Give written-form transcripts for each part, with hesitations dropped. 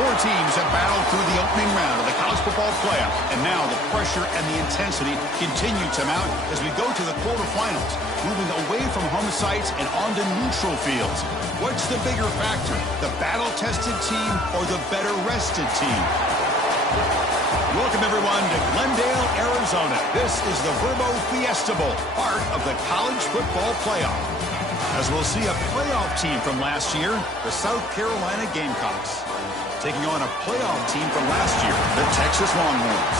Four teams have battled through the opening round of the college football playoff, and now the pressure and the intensity continue to mount as we go to the quarterfinals, moving away from home sites and onto neutral fields. What's the bigger factor, the battle-tested team or the better-rested team? Welcome, everyone, to Glendale, Arizona. This is the Verbo Fiesta Bowl, part of the college football playoff. As we'll see a playoff team from last year, the South Carolina Gamecocks, taking on a playoff team from last year, the Texas Longhorns.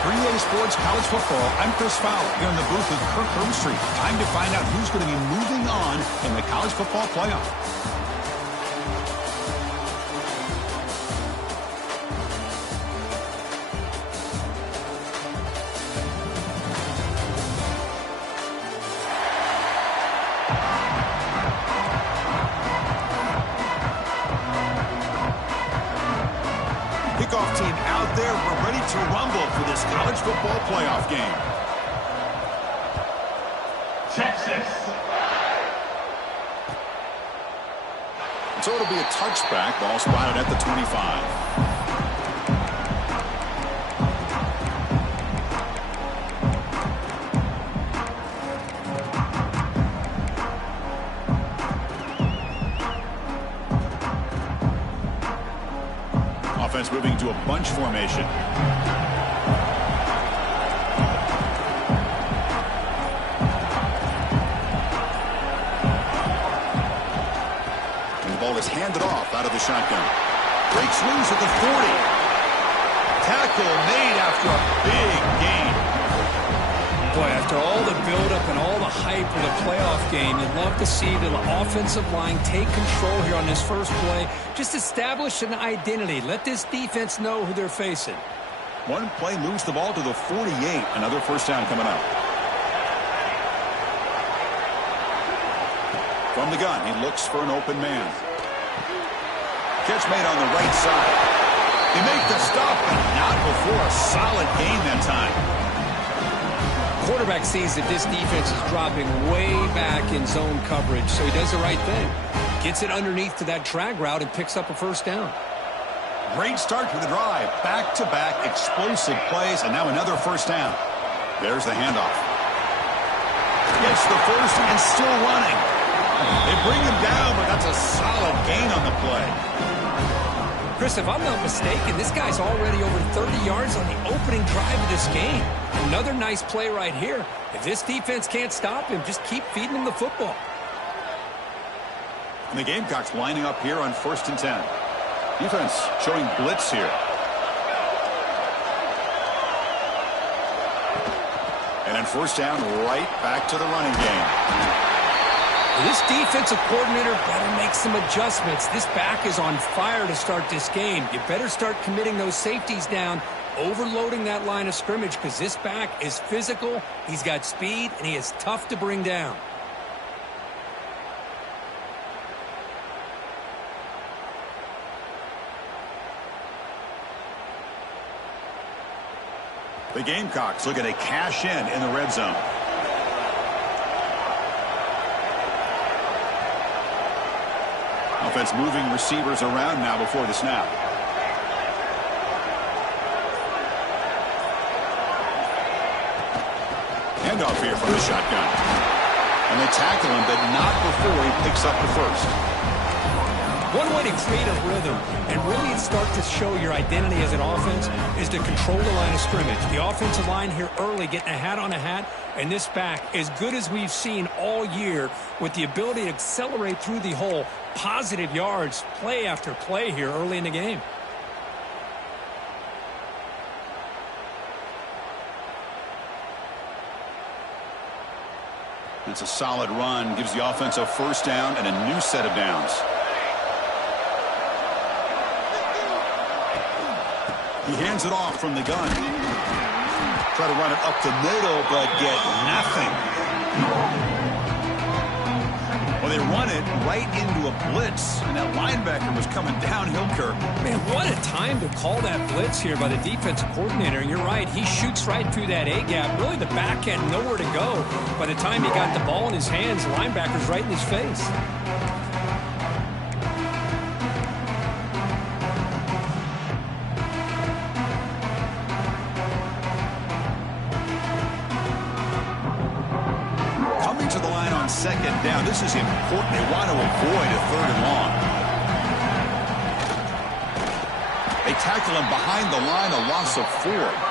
For EA Sports College Football, I'm Chris Fowler, here in the booth with Kirk Herbstreit. Time to find out who's going to be moving on in the college football playoff. Kickoff team out there. We're ready to rumble for this college football playoff game. Texas. So it'll be a touchback. Ball spotted at the 25. Offense moving to a bunch formation. And the ball is handed off out of the shotgun. Breaks loose at the 40. Tackle made after a big gain. Boy, after all the buildup and all the hype of the playoff game, you'd love to see the offensive line take control here on this first play. Just establish an identity. Let this defense know who they're facing. One play moves the ball to the 48. Another first down coming up. From the gun, he looks for an open man. Catch made on the right side. They make the stop, but not before a solid gain that time. Quarterback sees that this defense is dropping way back in zone coverage, so he does the right thing. Gets it underneath to that drag route and picks up a first down. Great start to the drive. Back-to-back explosive plays, and now another first down. There's the handoff. Gets the first and still running. They bring him down, but that's a solid gain on the play. Chris, if I'm not mistaken, this guy's already over 30 yards on the opening drive of this game. Another nice play right here. If this defense can't stop him, just keep feeding him the football. And the Gamecocks lining up here on 1st and 10. Defense showing blitz here. And then first down, right back to the running game. This defensive coordinator better make some adjustments. This back is on fire to start this game. You better start committing those safeties down, overloading that line of scrimmage, because this back is physical, he's got speed, and he is tough to bring down. The Gamecocks looking to cash in the red zone. Offense moving receivers around now before the snap. Handoff here from the shotgun. And they tackle him, but not before he picks up the first. One way to create a rhythm and really start to show your identity as an offense is to control the line of scrimmage. The offensive line here early getting a hat on a hat, and this back, as good as we've seen all year, with the ability to accelerate through the hole, positive yards, play after play here early in the game. It's a solid run, gives the offense a first down and a new set of downs. He hands it off from the gun. Try to run it up the middle, but get nothing. Well, they run it right into a blitz, and that linebacker was coming downhill, Kirk. Man, what a time to call that blitz here by the defensive coordinator. And you're right, he shoots right through that A-gap. Really, the back had nowhere to go. By the time he got the ball in his hands, the linebacker's right in his face. on second down. This is important. They want to avoid a 3rd and long. They tackle him behind the line, a loss of 4.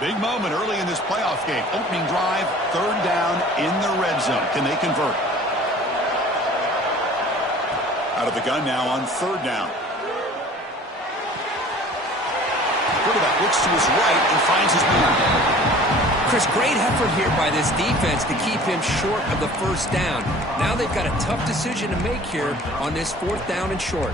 Big moment early in this playoff game. Opening drive, 3rd down in the red zone. Can they convert? Out of the gun now on 3rd down. Quarterback looks to his right and finds his man. Chris, great effort here by this defense to keep him short of the 1st down. Now they've got a tough decision to make here on this 4th down and short.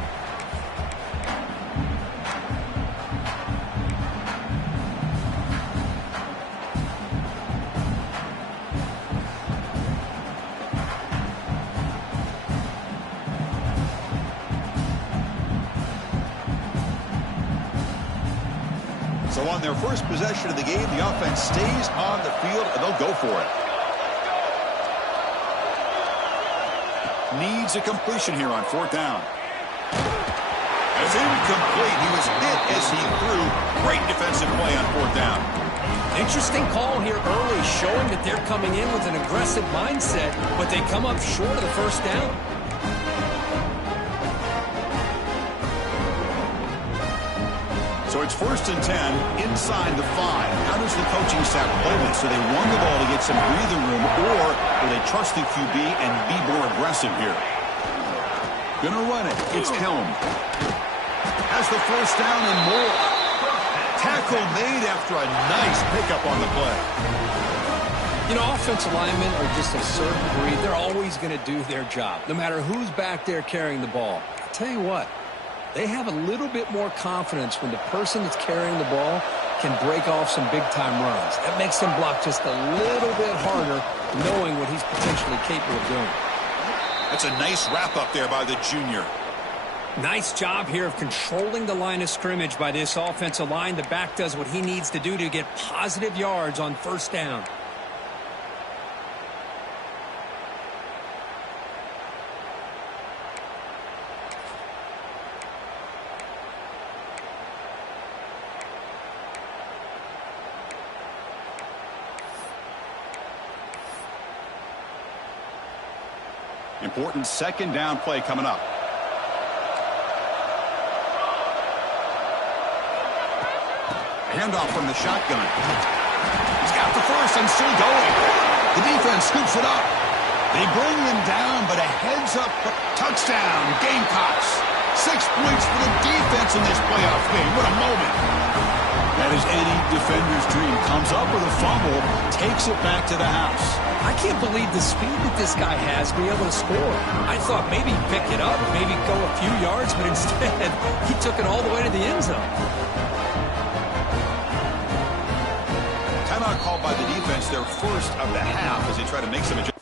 So on their first possession of the game, the offense stays on the field, and they'll go for it. Needs a completion here on 4th down. It's incomplete. He was hit as he threw. Great defensive play on 4th down. Interesting call here early, showing that they're coming in with an aggressive mindset, but they come up short of the 1st down. So it's 1st and 10 inside the 5. How does the coaching staff play this? So they won the ball to get some breathing room, or will they trust the QB and be more aggressive here? Gonna run it. It's Helm. Has the 1st down and more. Tackle made after a nice pickup on the play. You know, offensive linemen are just a certain breed. They're always going to do their job, no matter who's back there carrying the ball. I'll tell you what. They have a little bit more confidence when the person that's carrying the ball can break off some big-time runs. That makes them block just a little bit harder, knowing what he's potentially capable of doing. That's a nice wrap-up there by the junior. Nice job here of controlling the line of scrimmage by this offensive line. The back does what he needs to do to get positive yards on 1st down. Important 2nd down play coming up. Handoff from the shotgun. He's got the 1st and still going. The defense scoops it up. They bring him down, but a heads-up touchdown. Gamecocks. 6 points for the defense in this playoff game. What a moment. That is any defender's dream. Comes up with a fumble, takes it back to the house. I can't believe the speed that this guy has to be able to score. I thought maybe he'd pick it up, maybe go a few yards, but instead he took it all the way to the end zone. Timeout called by the defense, their 1st of the half, as they try to make some adjustments.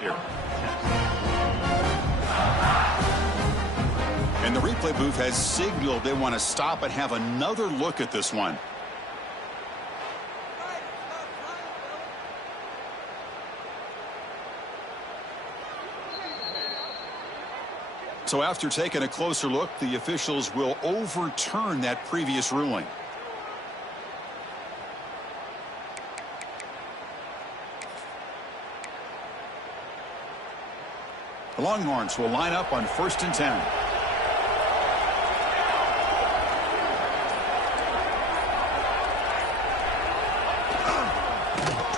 Here. And the replay booth has signaled they want to stop and have another look at this one. So after taking a closer look, the officials will overturn that previous ruling. The Longhorns will line up on 1st and 10.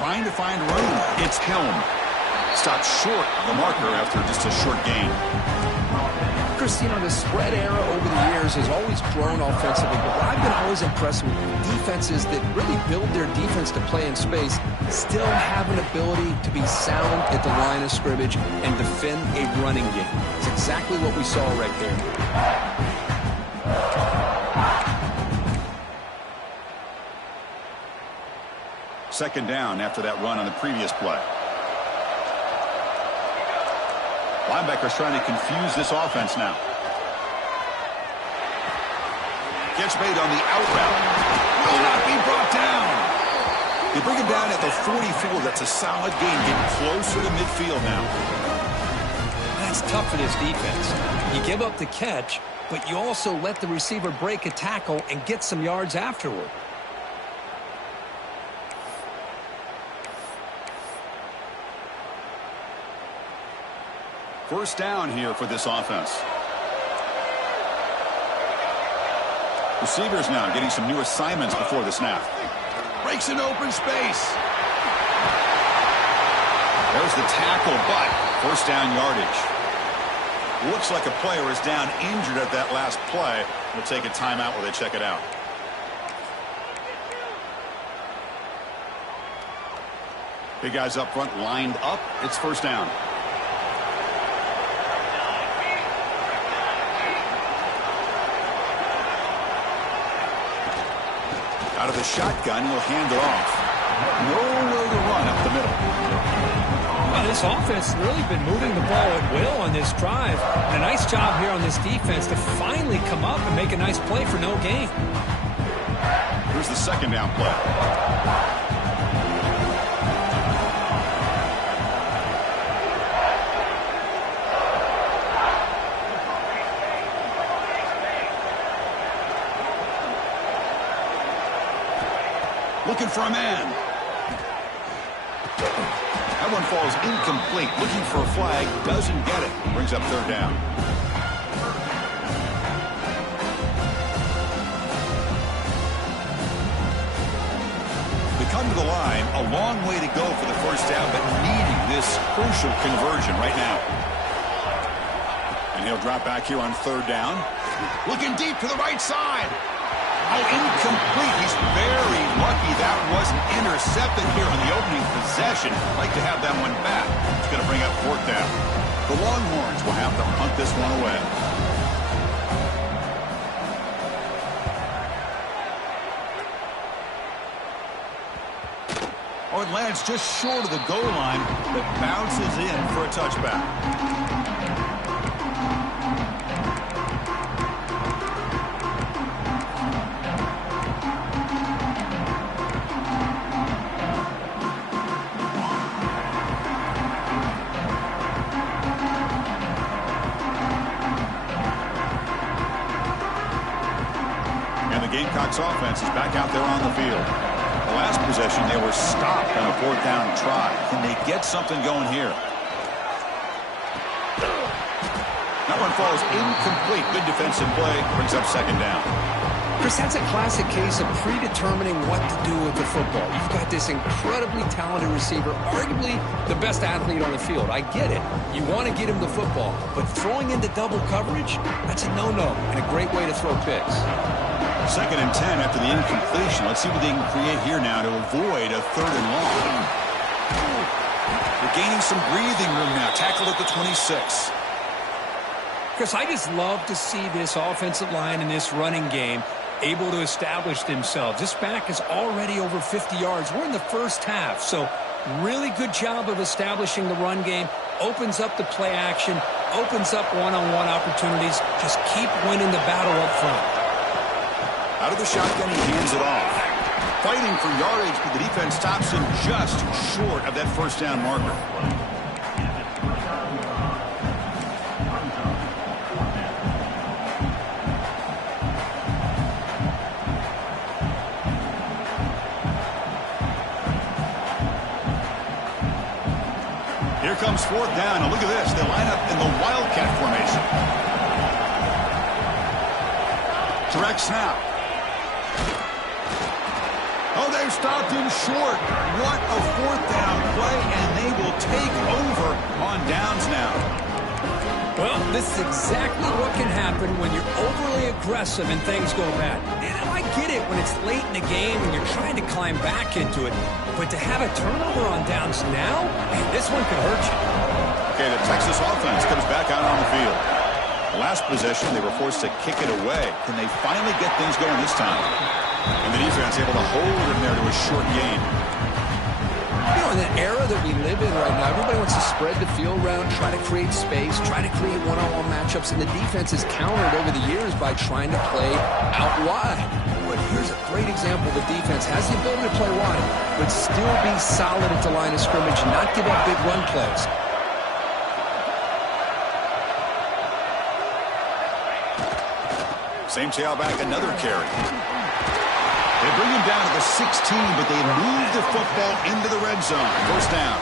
trying to find room. It's Helm. Stopped short of the marker after just a short gain. Chris, you know, the spread era over the years has always grown offensively, but I've been always impressed with defenses that really build their defense to play in space, still have an ability to be sound at the line of scrimmage and defend a running game. It's exactly what we saw right there. Second down after that run on the previous play. Linebackers trying to confuse this offense now. Catch made on the out route. Will not be brought down. They bring him down at the 44. That's a solid gain. Getting closer to midfield now. That's tough for this defense. You give up the catch, but you also let the receiver break a tackle and get some yards afterward. First down here for this offense. Receivers now getting some new assignments before the snap. Breaks an open space. There's the tackle, but first down yardage. Looks like a player is down injured at that last play. We'll take a timeout while they check it out. Big guys up front lined up. It's first down. Out of the shotgun, he'll hand it off. Nowhere to run up the middle. Well, this offense has really been moving the ball at will on this drive. And a nice job here on this defense to finally come up and make a nice play for no gain. Here's the second down play. Looking for a man. That one falls incomplete. Looking for a flag. Doesn't get it. Brings up third down. We come to the line. A long way to go for the first down, but needing this crucial conversion right now. And he'll drop back here on third down. Looking deep to the right side. Oh, incomplete. He's very lucky that wasn't intercepted here on the opening possession. Like to have that one back. It's going to bring up fourth down. The Longhorns will have to punt this one away. Oh, it lands just short of the goal line, but bounces in for a touchback. Gamecocks offense is back out there on the field. The last possession, they were stopped on a fourth down try. Can they get something going here? That one falls incomplete. Good defensive play. Brings up second down. Chris, that's a classic case of predetermining what to do with the football. You've got this incredibly talented receiver, arguably the best athlete on the field. I get it. You want to get him the football, but throwing into double coverage, that's a no-no and a great way to throw picks. Second and 10 after the incompletion. Let's see what they can create here now to avoid a third and long. They're gaining some breathing room now. Tackled at the 26. Chris, I just love to see this offensive line in this running game able to establish themselves. This back is already over 50 yards. We're in the first half, so really good job of establishing the run game. Opens up the play action, opens up one-on-one opportunities. Just keep winning the battle up front. Out of the shotgun, he hands it off. Fighting for yardage, but the defense stops him just short of that first down marker. Here comes fourth down, and look at this. They line up in the Wildcat formation. Direct snap. Oh, Oh, they've stopped him short. What a fourth down play, and they will take over on downs now. Well, this is exactly what can happen when you're overly aggressive and things go bad. And I get it when it's late in the game and you're trying to climb back into it. But to have a turnover on downs now, man, this one could hurt you. Okay, the Texas offense comes back out on the field. Last possession, they were forced to kick it away. Can they finally get things going this time? And the defense able to hold him there to a short gain. You know, in the era that we live in right now, everybody wants to spread the field around, try to create space, try to create one-on-one matchups, and the defense has countered over the years by trying to play out wide. But here's a great example. The defense has the ability to play wide, but still be solid at the line of scrimmage and not give up big run plays. Same tailback, another carry. They bring him down to the 16, but they move the football into the red zone. First down.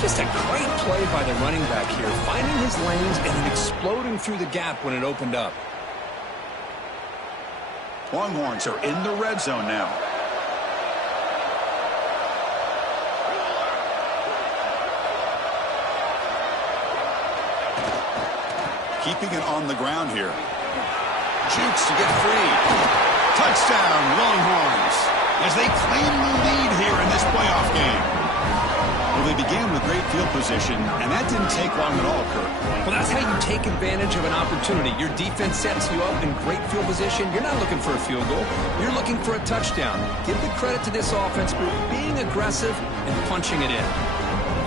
Just a great play by the running back here, finding his lanes and then exploding through the gap when it opened up. Longhorns are in the red zone now. Keeping it on the ground here. Jukes to get free. Touchdown, Longhorns, as they claim the lead here in this playoff game. Well, they began with great field position, and that didn't take long at all, Kirk. Well, that's how you take advantage of an opportunity. Your defense sets you up in great field position. You're not looking for a field goal. You're looking for a touchdown. Give the credit to this offense for being aggressive and punching it in.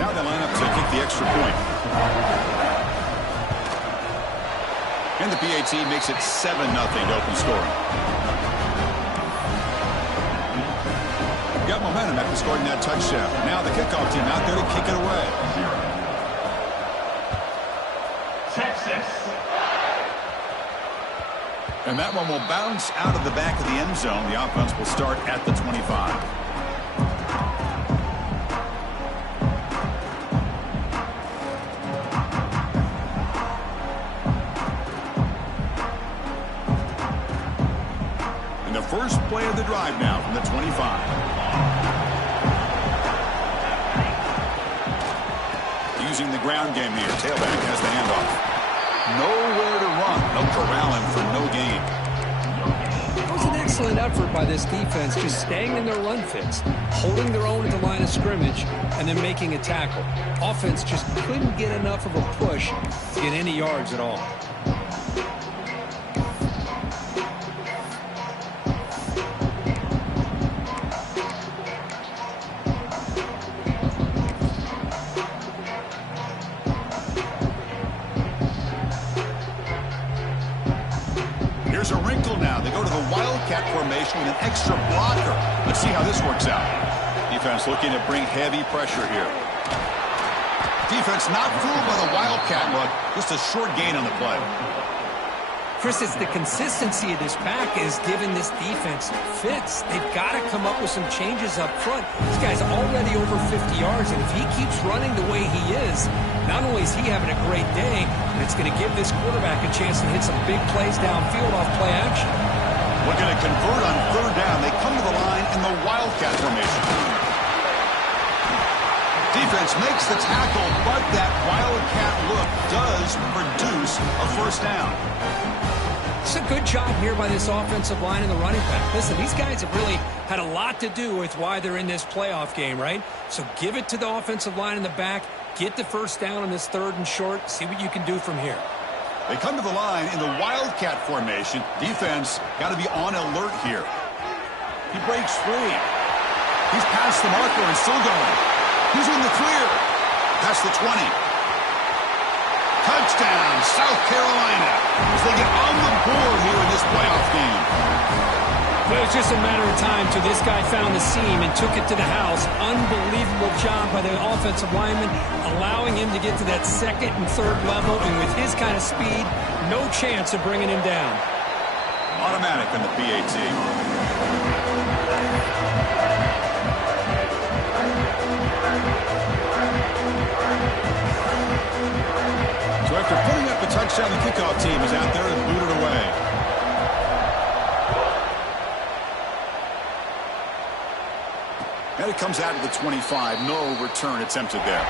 Now they line up to kick the extra point. And the PAT makes it 7-0 to open scoring. Got momentum after scoring that touchdown. Now the kickoff team out there to kick it away. Texas. And that one will bounce out of the back of the end zone. The offense will start at the 25. First play of the drive now from the 25. Using the ground game here. Tailback has the handoff. Nowhere to run. No corralling for no gain. It was an excellent effort by this defense, just staying in their run fits, holding their own at the line of scrimmage, and then making a tackle. Offense just couldn't get enough of a push to get any yards at all. Here's a wrinkle now. They go to the Wildcat formation with an extra blocker. Let's see how this works out. Defense looking to bring heavy pressure here. Defense not fooled by the Wildcat look. Just a short gain on the play. Chris, it's the consistency of this pack is giving this defense fits. They've got to come up with some changes up front. This guy's already over 50 yards, and if he keeps running the way he is, not only is he having a great day, but it's going to give this quarterback a chance to hit some big plays downfield off play action. Looking to convert on third down. They come to the line in the Wildcat formation. Defense makes the tackle, but that Wildcat look does produce a first down. It's a good job here by this offensive line and the running back. Listen, these guys have really had a lot to do with why they're in this playoff game, right? So give it to the offensive line in the back. Get the first down on this third and short. See what you can do from here. They come to the line in the Wildcat formation. Defense got to be on alert here. He breaks free. He's past the marker and still going. He's in the clear. Past the 20. Touchdown, South Carolina, as they get on the board here in this playoff game. Well, it was just a matter of time till this guy found the seam and took it to the house. Unbelievable job by the offensive lineman, allowing him to get to that second and third level, and with his kind of speed, no chance of bringing him down. Automatic in the PAT. So after putting up a touchdown, the kickoff team is out there and booted away. Now he comes out to the 25. No return attempted there.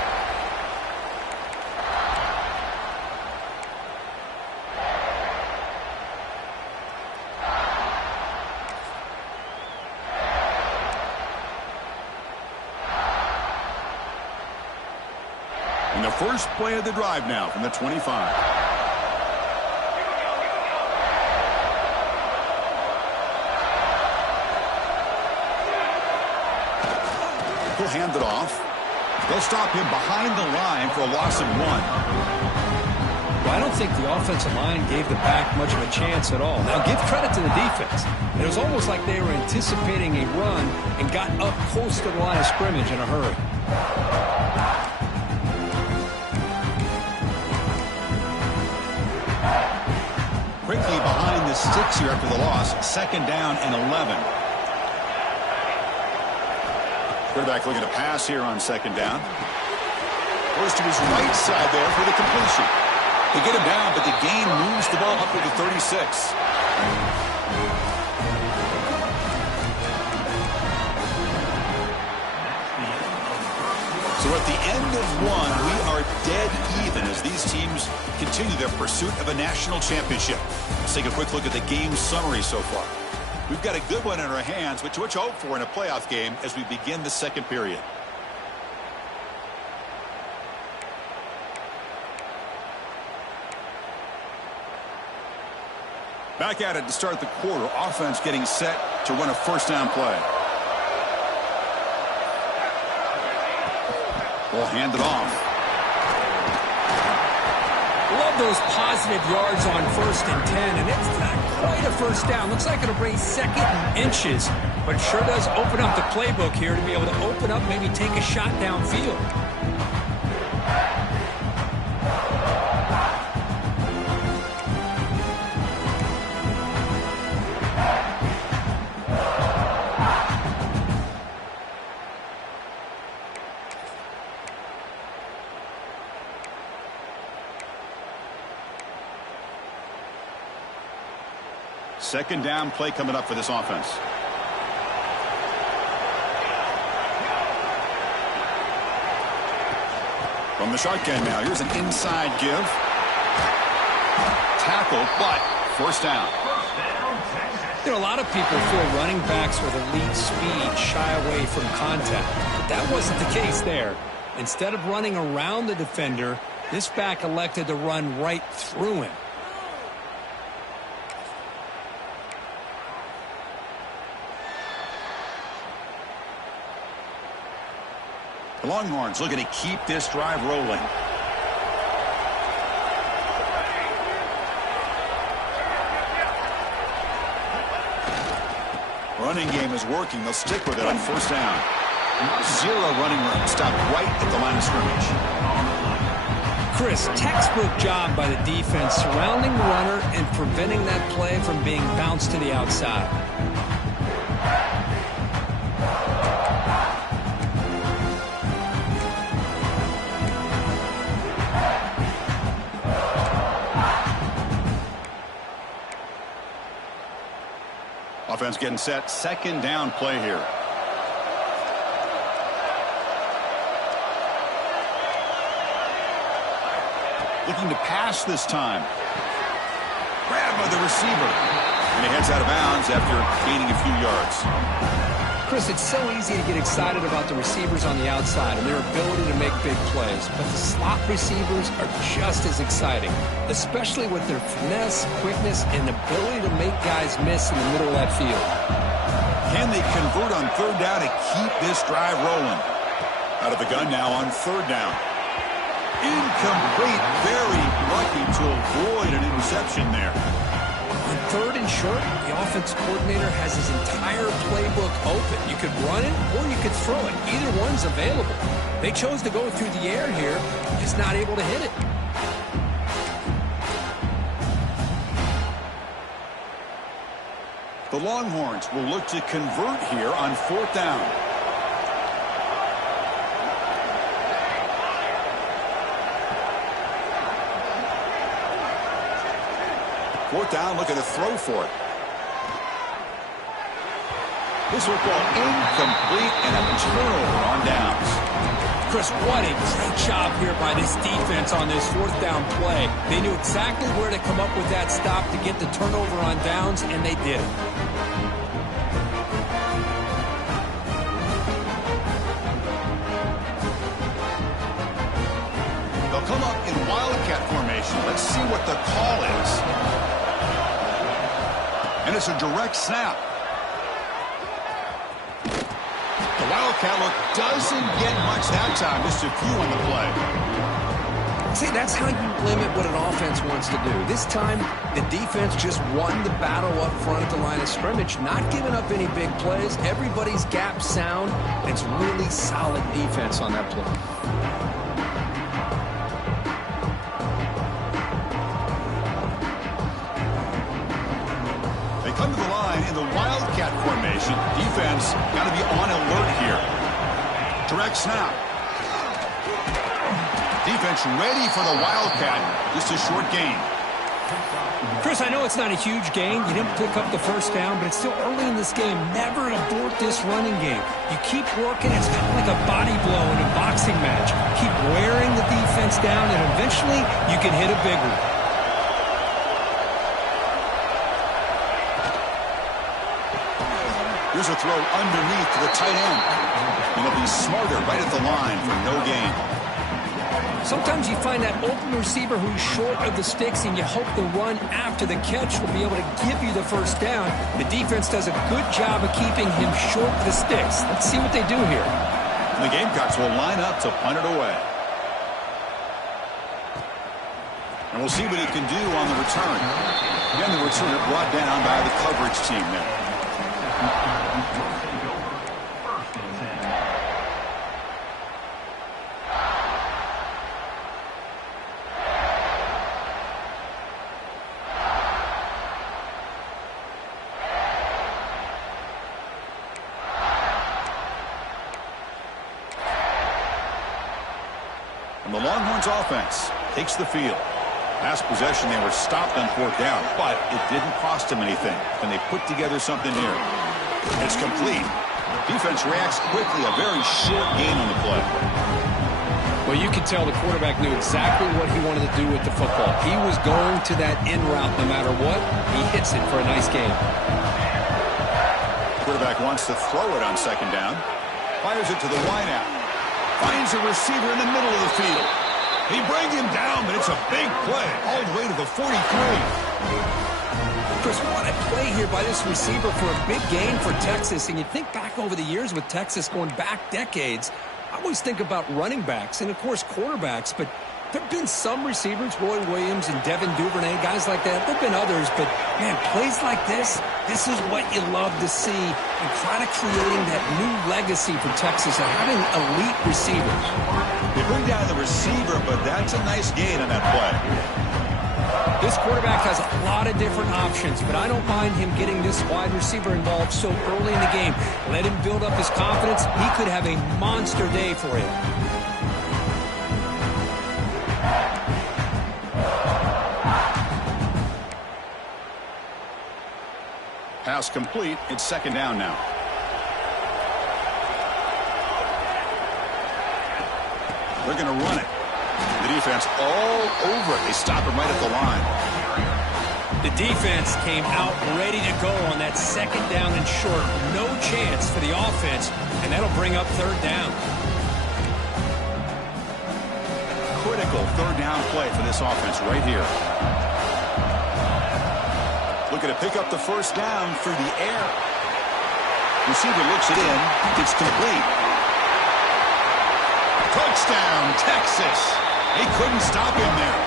And the first play of the drive now from the 25. He'll hand it off. They'll stop him behind the line for a loss of 1. Well, I don't think the offensive line gave the back much of a chance at all. Now, give credit to the defense. It was almost like they were anticipating a run and got up close to the line of scrimmage in a hurry. Quickly behind the sticks here after the loss. 2nd down and 11. Quarterback looking to pass here on 2nd down. Goes to his right side there for the completion. They get him down, but the gain moves the ball up to the 36. So at the end of 1, we are dead even as these teams continue their pursuit of a national championship. Let's take a quick look at the game summary so far. We've got a good one in our hands, which to hope for in a playoff game as we begin the 2nd period. Back at it to start the quarter. Offense getting set to run a 1st down play. We'll hand it off. Love those positive yards on 1st and 10, and it's not quite a 1st down. Looks like it'll bring 2nd and inches, but it sure does open up the playbook here to be able to open up, maybe take a shot downfield. Second down play coming up for this offense. From the shotgun now, here's an inside give. Tackle, but 1st down. You know, a lot of people feel running backs with elite speed shy away from contact. But that wasn't the case there. Instead of running around the defender, this back elected to run right through him. The Longhorns looking to keep this drive rolling. Running game is working. They'll stick with it on 1st down. 0 running room. Stopped right at the line of scrimmage. Chris, textbook job by the defense surrounding the runner and preventing that play from being bounced to the outside. Offense getting set. 2nd down play here. Looking to pass this time. Grabbed by the receiver. And he heads out of bounds after gaining a few yards. Chris, it's so easy to get excited about the receivers on the outside and their ability to make big plays, but the slot receivers are just as exciting, especially with their finesse, quickness, and ability to make guys miss in the middle of that field. Can they convert on 3rd down to keep this drive rolling? Out of the gun now on 3rd down. Incomplete. Very lucky to avoid an interception there. On 3rd and short, the offense coordinator has his entire playbook open. You could run it or you could throw it. Either one's available. They chose to go through the air here, just not able to hit it. The Longhorns will look to convert here on 4th down. Fourth down, looking to throw for it. This football incomplete and a turnover on downs. Chris, what a great job here by this defense on this fourth down play. They knew exactly where to come up with that stop to get the turnover on downs, and they did. They'll come up in wildcat formation. Let's see what the call is. And it's a direct snap. The wildcat look doesn't get much that time. Just a few on the play. See, that's how you limit what an offense wants to do. This time, the defense just won the battle up front at the line of scrimmage, not giving up any big plays. Everybody's gap sound. It's really solid defense on that play. Come to the line in the wildcat formation. Defense got to be on alert here. Direct snap. Defense ready for the wildcat. Just a short gain. Chris, I know it's not a huge gain. You didn't pick up the first down, but it's still early in this game. Never abort this running game. You keep working. It's kind of like a body blow in a boxing match. Keep wearing the defense down, and eventually you can hit a big one. Here's a throw underneath to the tight end. And he'll be smarter right at the line for no gain. Sometimes you find that open receiver who's short of the sticks, and you hope the run after the catch will be able to give you the first down. The defense does a good job of keeping him short of the sticks. Let's see what they do here. And the Gamecocks will line up to punt it away. And we'll see what he can do on the return. Again, the returner brought down by the coverage team there. And the Longhorns offense takes the field. Last possession, they were stopped on fourth down, but it didn't cost them anything. And they put together something here. It's complete. Defense reacts quickly. A very short gain on the play. Well, you can tell the quarterback knew exactly what he wanted to do with the football. He was going to that in route no matter what. He hits it for a nice gain. Quarterback wants to throw it on second down. Fires it to the wideout. Finds a receiver in the middle of the field. He brings him down, but it's a big play all the way to the 43. Chris, what a play here by this receiver for a big gain for Texas. And you think back over the years with Texas going back decades, I always think about running backs and, of course, quarterbacks. But there have been some receivers, Roy Williams and Devin Duvernay, guys like that. There have been others, but, man, plays like this is what you love to see and kind of creating that new legacy for Texas of having elite receivers. They bring down the receiver, but that's a nice gain on that play. This quarterback has a lot of different options, but I don't mind him getting this wide receiver involved so early in the game. Let him build up his confidence. He could have a monster day for him. Pass complete. It's second down now. They're going to run it. The defense all over it. They stop him right at the line. The defense came out ready to go on that second down and short. No chance for the offense, and that'll bring up third down. Critical third down play for this offense right here. Looking to pick up the first down through the air. Receiver looks it in. It's complete. Touchdown, Texas. They couldn't stop him there.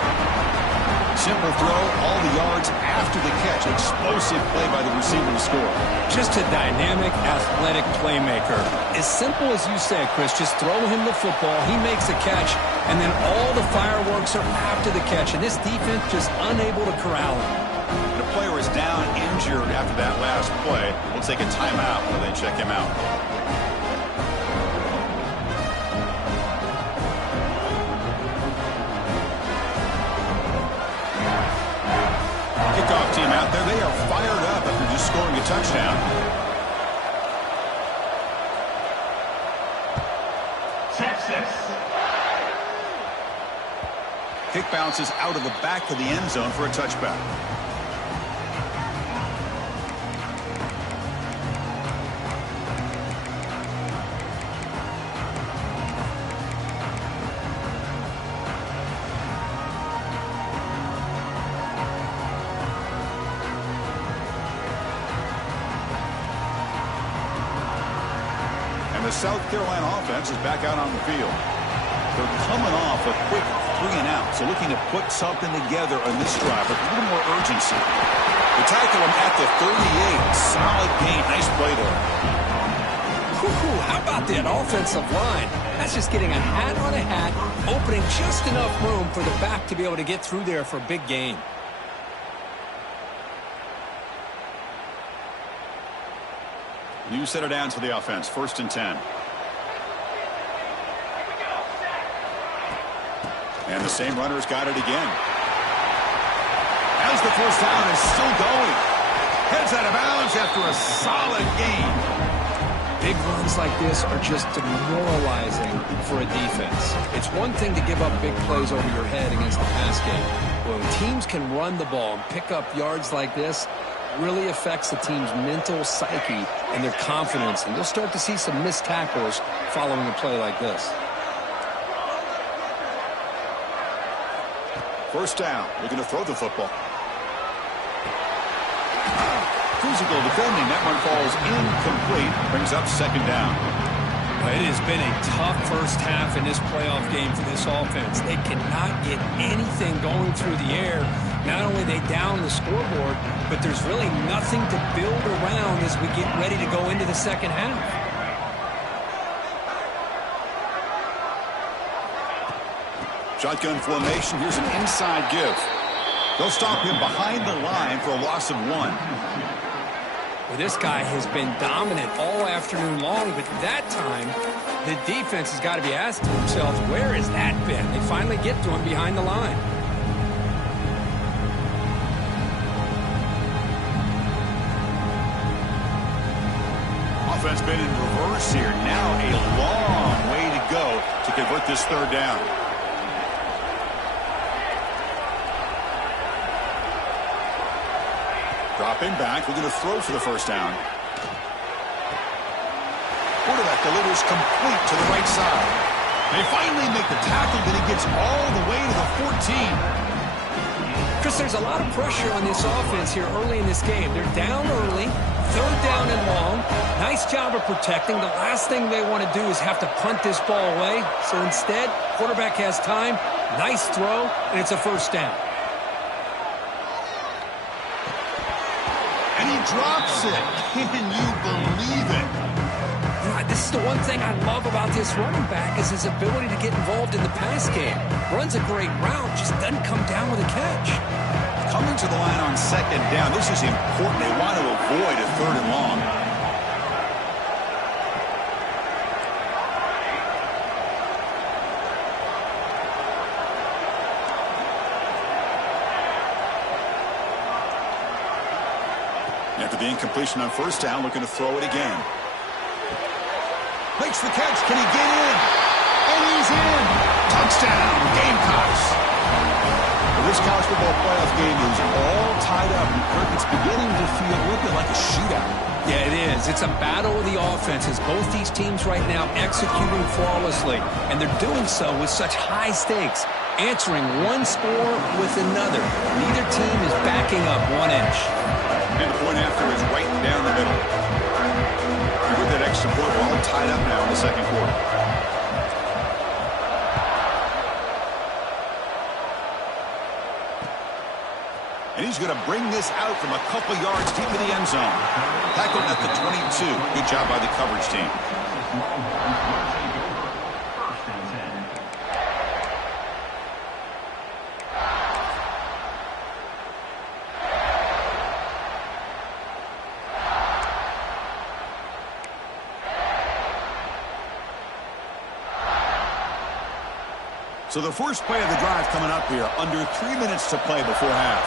Simple throw, all the yards after the catch. Explosive play by the receiver to score. Just a dynamic, athletic playmaker. As simple as you said, Chris, just throw him the football. He makes a catch, and then all the fireworks are after the catch. And this defense just unable to corral him. The player is down injured after that last play. We'll take a timeout while they check him out. Kickoff team out there. They are fired up after just scoring a touchdown. Kick bounces out of the back of the end zone for a touchback. And the South Carolina offense is back out on the field. They're coming off a quick 3-and-out, so looking to put something together on this drive with a little more urgency. They tackle him at the 38. Solid gain. Nice play there. How about that offensive line? That's just getting a hat on a hat, opening just enough room for the back to be able to get through there for a big gain. New set of downs for the offense. 1st and 10. And the same runner's got it again. As the first down is still going. Heads out of bounds after a solid gain. Big runs like this are just demoralizing for a defense. It's one thing to give up big plays over your head against the pass game. But when teams can run the ball and pick up yards like this, it really affects the team's mental psyche and their confidence. And you'll start to see some missed tackles following a play like this. First down. Looking to throw the football. Physical defending. That one falls incomplete. Brings up 2nd down. It has been a tough first half in this playoff game for this offense. They cannot get anything going through the air. Not only they down the scoreboard, but there's really nothing to build around as we get ready to go into the second half. Shotgun formation. Here's an inside give. They'll stop him behind the line for a loss of 1. Well, this guy has been dominant all afternoon long, but that time, the defense has got to be asking themselves, where has that been? They finally get to him behind the line. Offense been in reverse here. Now a long way to go to convert this 3rd down. Dropping back, we're going to throw for the first down. Quarterback delivers complete to the right side. They finally make the tackle, but he gets all the way to the 14. Chris, there's a lot of pressure on this offense here early in this game. They're down early, 3rd down and long. Nice job of protecting. The last thing they want to do is have to punt this ball away. So instead, quarterback has time, nice throw, and it's a first down. And he drops it. Can you believe it? This is the one thing I love about this running back is his ability to get involved in the pass game. Runs a great route, just doesn't come down with a catch. Coming to the line on 2nd down. This is important. They want to avoid a 3rd and long. After the incompletion on 1st down, looking to throw it again. Makes the catch. Can he get in? And he's in. Touchdown. Gamecocks. Well, this college football playoff game is all tied up. It's beginning to feel a little bit like a shootout. Yeah, it is. It's a battle of the offenses. Both these teams right now executing flawlessly, and they're doing so with such high stakes, answering one score with another. Neither team is backing up 1 inch. And the point after is right down the middle. And with that extra point, we're all tied up now in the 2nd quarter. And he's going to bring this out from a couple yards deep in the end zone. Tackled at the 22. Good job by the coverage team. So the first play of the drive coming up here, under 3 minutes to play before half.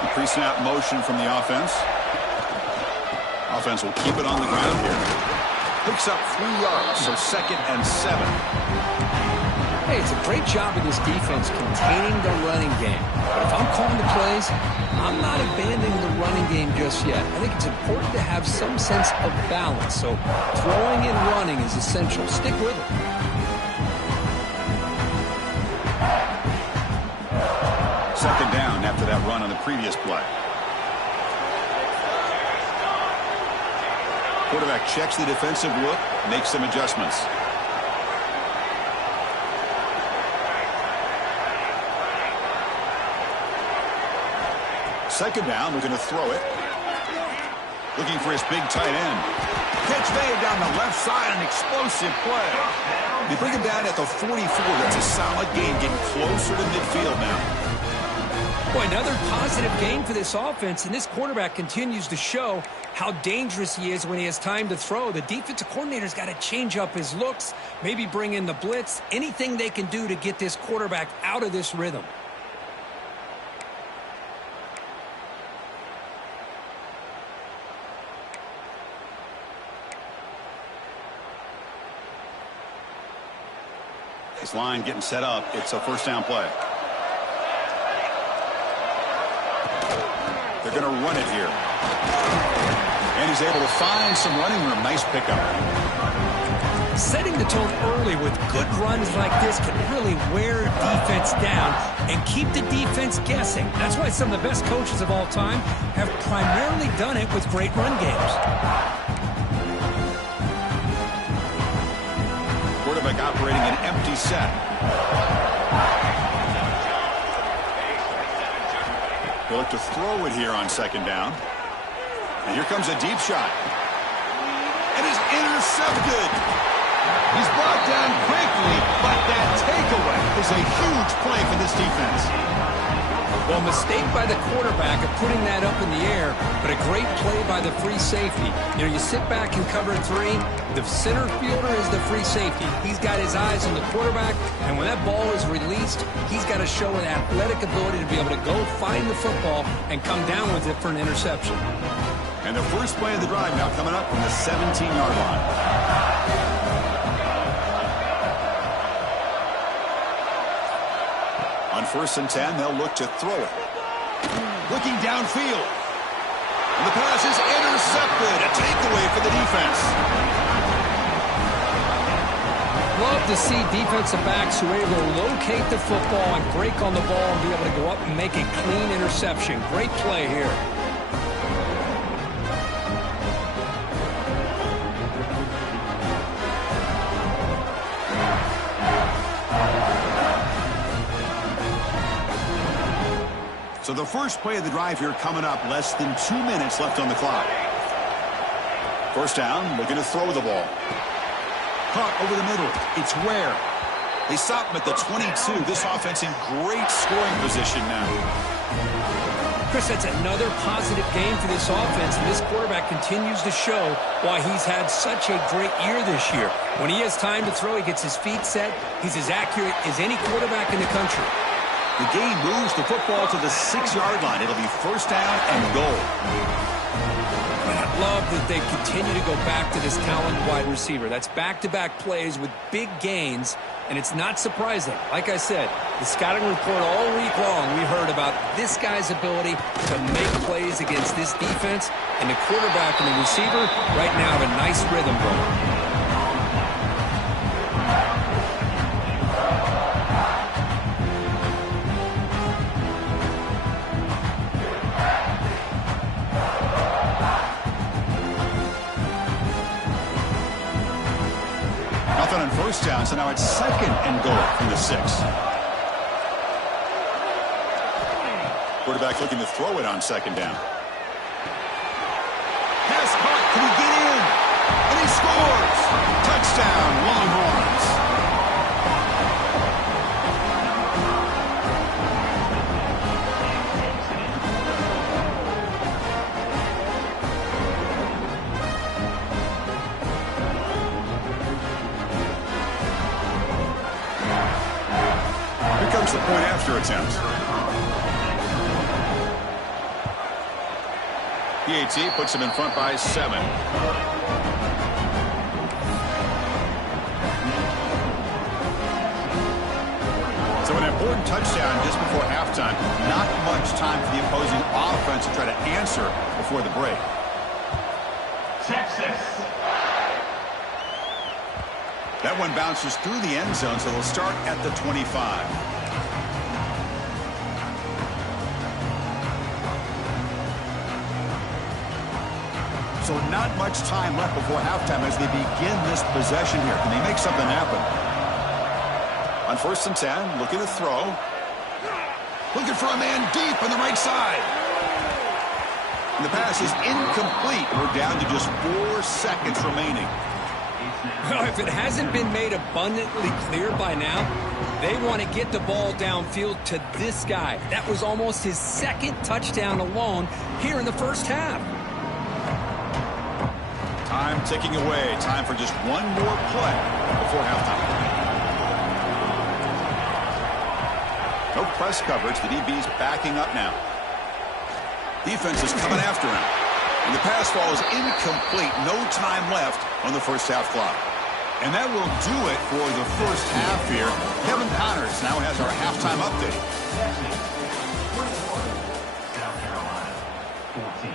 The pre-snap motion from the offense. Offense will keep it on the ground here. Picks up 3 yards, so 2nd and 7. Hey, it's a great job of this defense containing the running game. But if I'm calling the plays, I'm not abandoning the running game just yet. I think it's important to have some sense of balance. So throwing and running is essential. Stick with it. Second down after that run on the previous play. Quarterback checks the defensive look, makes some adjustments. Second down, looking to throw it. Looking for his big tight end. Catch made down the left side, an explosive play. They bring him down at the 44. That's a solid gain, getting closer to midfield now. Boy, another positive game for this offense, and this quarterback continues to show how dangerous he is when he has time to throw. The defensive coordinator's got to change up his looks, maybe bring in the blitz, anything they can do to get this quarterback out of this rhythm. This line getting set up. It's a first down play. They're going to run it here. And he's able to find some running room. Nice pickup. Setting the tone early with good runs like this can really wear defense down and keep the defense guessing. That's why some of the best coaches of all time have primarily done it with great run games. Quarterback operating an empty set. He'll look to throw it here on second down. And here comes a deep shot. It is intercepted. He's brought down quickly, but that takeaway is a huge play for this defense. Well, mistake by the quarterback of putting that up in the air, but a great play by the free safety. You know, you sit back in cover three, the center fielder is the free safety. He's got his eyes on the quarterback, and when that ball is released, he's got to show an athletic ability to be able to go find the football and come down with it for an interception. And the first play of the drive now coming up from the 17-yard line. On 1st and 10, they'll look to throw it. Looking downfield. And the pass is intercepted. A takeaway for the defense. Love to see defensive backs who are able to locate the football and break on the ball and be able to go up and make a clean interception. Great play here. So the first play of the drive here coming up, less than 2 minutes left on the clock. First down, looking to throw the ball. Caught over the middle. It's Ware. They stop him at the 22. This offense in great scoring position now. Chris, that's another positive game for this offense, and this quarterback continues to show why he's had such a great year this year. When he has time to throw, he gets his feet set. He's as accurate as any quarterback in the country. The game moves the football to the 6-yard line. It'll be first down and goal. And I love that they continue to go back to this talented wide receiver. That's back-to-back plays with big gains, and it's not surprising. Like I said, the scouting report all week long, we heard about this guy's ability to make plays against this defense, and the quarterback and the receiver right now have a nice rhythm going. Nothing on first down, so now it's second and goal from the 6. Quarterback looking to throw it on second down. Pass caught. Can he get in? And he scores! Touchdown, Longhorns. The point after attempt. PAT puts him in front by 7. Important touchdown just before halftime. Not much time for the opposing offense to try to answer before the break. Texas. That one bounces through the end zone, so they'll start at the 25. So not much time left before halftime as they begin this possession here. Can they make something happen? On 1st and 10, looking to throw. Looking for a man deep on the right side. And the pass is incomplete. We're down to just 4 seconds remaining. If it hasn't been made abundantly clear by now, they want to get the ball downfield to this guy. That was almost his 2nd touchdown alone here in the first half. Time ticking away. Time for just one more play before halftime. No press coverage. The DB's backing up now. Defense is coming after him. And the pass ball is incomplete. No time left on the first half clock. And that will do it for the first half here. Kevin Connors now has our halftime update. South Carolina, 14.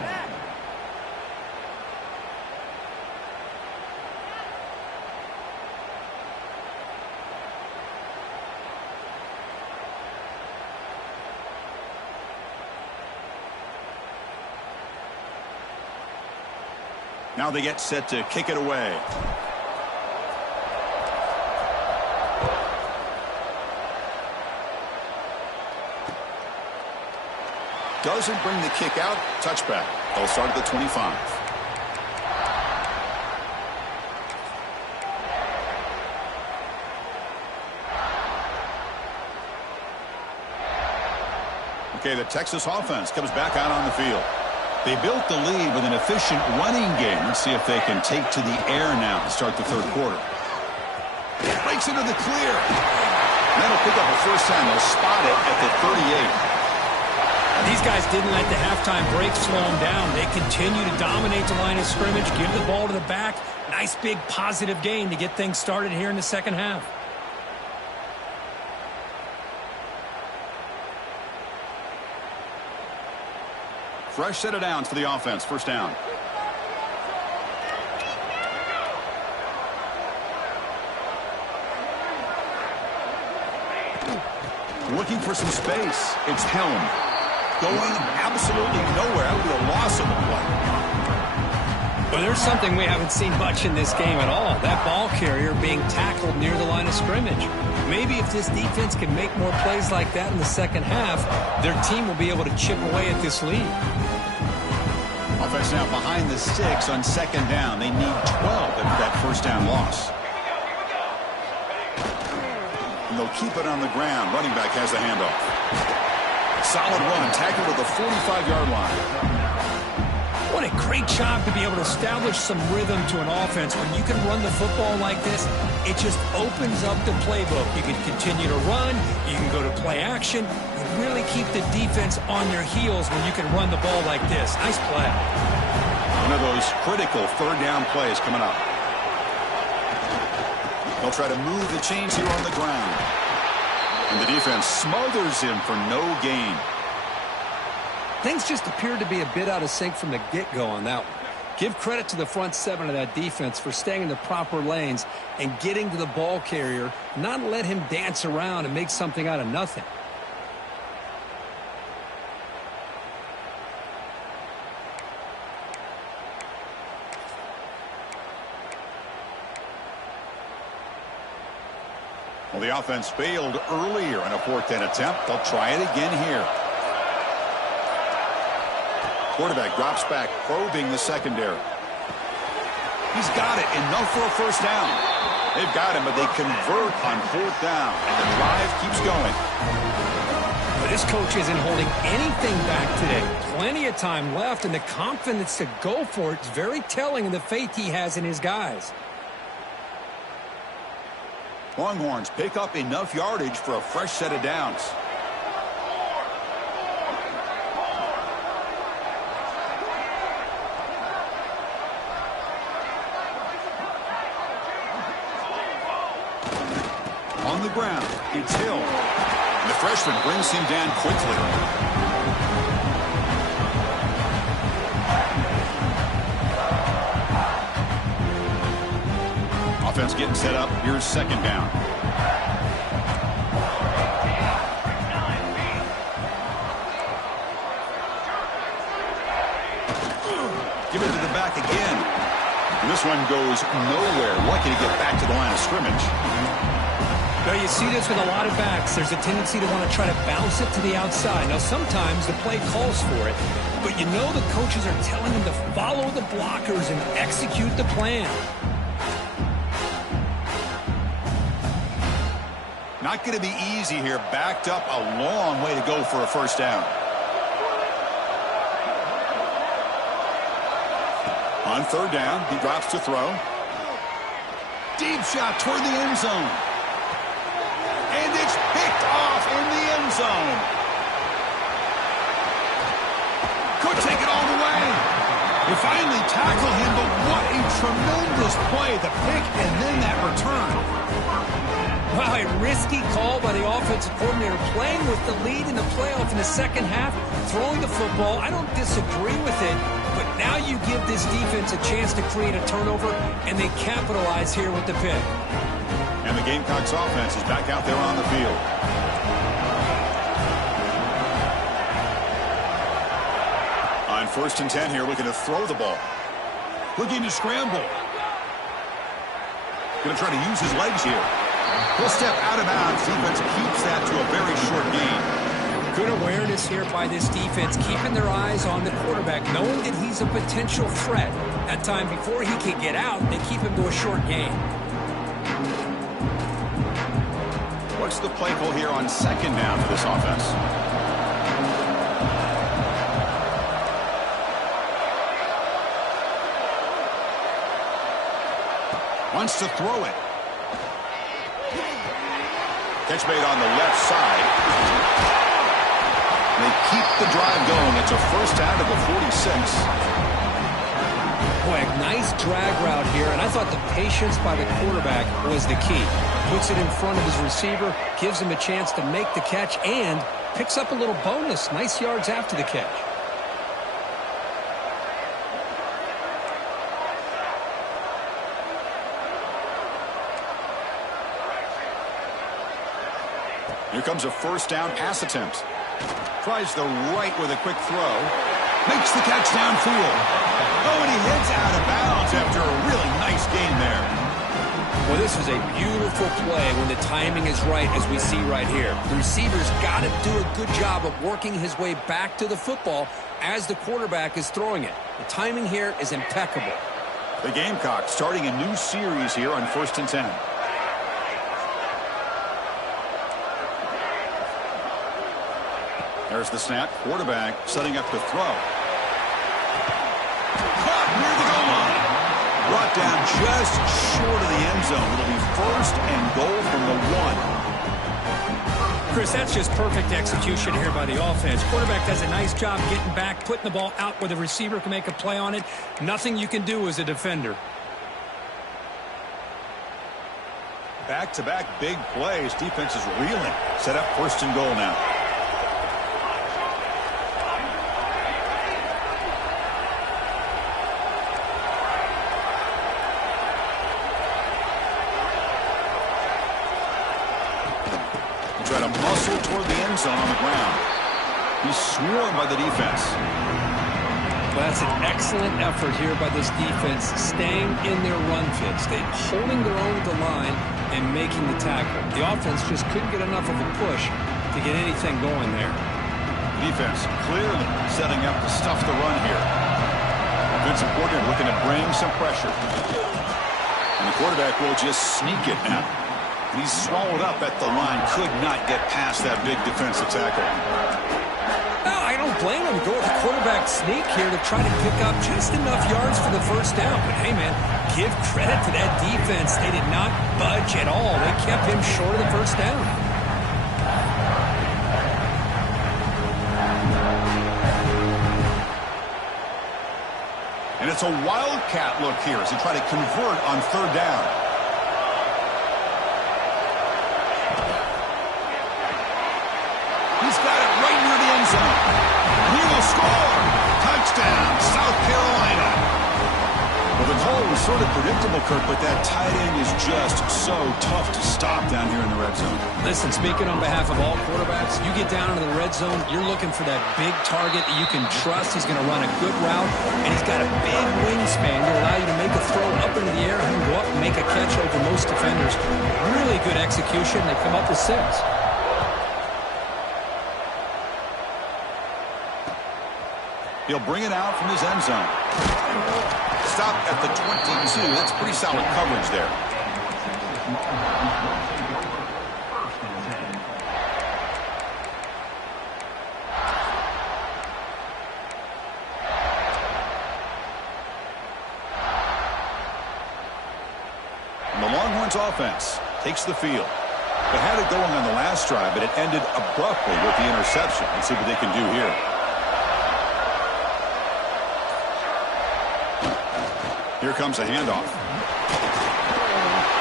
Now they get set to kick it away. Doesn't bring the kick out. Touchback. They'll start at the 25. Okay, the Texas offense comes back out on the field. They built the lead with an efficient running game. Let's see if they can take to the air now to start the 3rd quarter. Breaks into the clear. And that'll pick up a first down. They'll spot it at the 38. These guys didn't let the halftime break slow them down. They continue to dominate the line of scrimmage, give the ball to the back. Nice big positive gain to get things started here in the second half. Fresh set of downs for the offense. First down. Looking for some space. It's Helm. Going absolutely nowhere. That would be a loss of the play. Well, there's something we haven't seen much in this game at all. That ball carrier being tackled near the line of scrimmage. Maybe if this defense can make more plays like that in the second half, their team will be able to chip away at this lead. Offense now behind the 6 on 2nd down. They need 12 after that first down loss. And they'll keep it on the ground. Running back has the handoff. Solid run. Tackled at the 45-yard line. What a great job to be able to establish some rhythm to an offense. When you can run the football like this, it just opens up the playbook. You can continue to run. You can go to play action. You really keep the defense on their heels when you can run the ball like this. Nice play. One of those critical 3rd down plays coming up. They'll try to move the chains here on the ground. And the defense smothers him for no gain. Things just appeared to be a bit out of sync from the get-go on that one. Give credit to the front 7 of that defense for staying in the proper lanes and getting to the ball carrier, not let him dance around and make something out of nothing. Well, the offense failed earlier in a 4th down attempt. They'll try it again here. Quarterback drops back, probing the secondary. He's got it. Enough for a first down. They've got him, but they convert on 4th down, and the drive keeps going. But this coach isn't holding anything back today. Plenty of time left, and the confidence to go for it is very telling of the faith he has in his guys. Longhorns pick up enough yardage for a fresh set of downs. On the ground, it's Hill. And the freshman brings him down quickly. Offense getting set up. Here's second down. Give it to the back again. And this one goes nowhere. Lucky to get back to the line of scrimmage. Now, you see this with a lot of backs. There's a tendency to want to try to bounce it to the outside. Now, sometimes the play calls for it, but you know the coaches are telling them to follow the blockers and execute the plan. Not going to be easy here. Backed up a long way to go for a first down. On third down, he drops to throw. Deep shot toward the end zone. And it's picked off in the end zone. Could take it all the way. They finally tackle him, but what a tremendous play. The pick and then that return. Wow, a risky call by the offensive coordinator, playing with the lead in the playoff in the second half, throwing the football. I don't disagree with it, but now you give this defense a chance to create a turnover, and they capitalize here with the pick. And the Gamecocks offense is back out there on the field. On 1st and 10 here, looking to throw the ball. Looking to scramble. Going to try to use his legs here. He'll step out of bounds. Defense keeps that to a very short gain. Good awareness here by this defense, keeping their eyes on the quarterback, knowing that he's a potential threat. That time before he can get out, they keep him to a short gain. What's the play call here on second down for this offense? Wants to throw it. Catch made on the left side. They keep the drive going. It's a first down to the 46. Boy, a nice drag route here, and I thought the patience by the quarterback was the key. Puts it in front of his receiver, gives him a chance to make the catch, and picks up a little bonus. Nice yards after the catch. Here comes a first down pass attempt. Tries the right with a quick throw. Makes the catch downfield. Oh, and he heads out of bounds after a really nice gain there. Well, this is a beautiful play when the timing is right, as we see right here. The receiver's got to do a good job of working his way back to the football as the quarterback is throwing it. The timing here is impeccable. The Gamecocks starting a new series here on 1st and 10. There's the snap. Quarterback setting up the throw. Caught near the goal line. Brought down just short of the end zone. It'll be 1st and goal from the 1. Chris, that's just perfect execution here by the offense. Quarterback does a nice job getting back, putting the ball out where the receiver can make a play on it. Nothing you can do as a defender. Back-to-back big plays. Defense is reeling. Set up 1st and goal now. Try to muscle toward the end zone on the ground. He's swarmed by the defense. Well, that's an excellent effort here by this defense, staying in their run fits. They're holding their own at the line and making the tackle. The offense just couldn't get enough of a push to get anything going there. Defense clearly setting up to stuff the run here. Offensive coordinator looking to bring some pressure. And the quarterback will just sneak it now. He's swallowed up at the line. Could not get past that big defensive tackle. No, I don't blame him. Go with the quarterback sneak here to try to pick up just enough yards for the first down. But, hey, man, give credit to that defense. They did not budge at all. They kept him short of the first down. And it's a wildcat look here as they try to convert on 3rd down. Well, the call was sort of predictable, Kurt, but that tight end is just so tough to stop down here in the red zone. Listen, speaking on behalf of all quarterbacks, you get down into the red zone, you're looking for that big target that you can trust. He's going to run a good route, and he's got a big wingspan to allow you to make a throw up into the air and go up and make a catch over most defenders. Really good execution. They come up with 6. He'll bring it out from his end zone. Stop at the 22. That's pretty solid coverage there. And the Longhorns offense takes the field. They had it going on the last drive, but it ended abruptly with the interception. Let's see what they can do here. Here comes a handoff.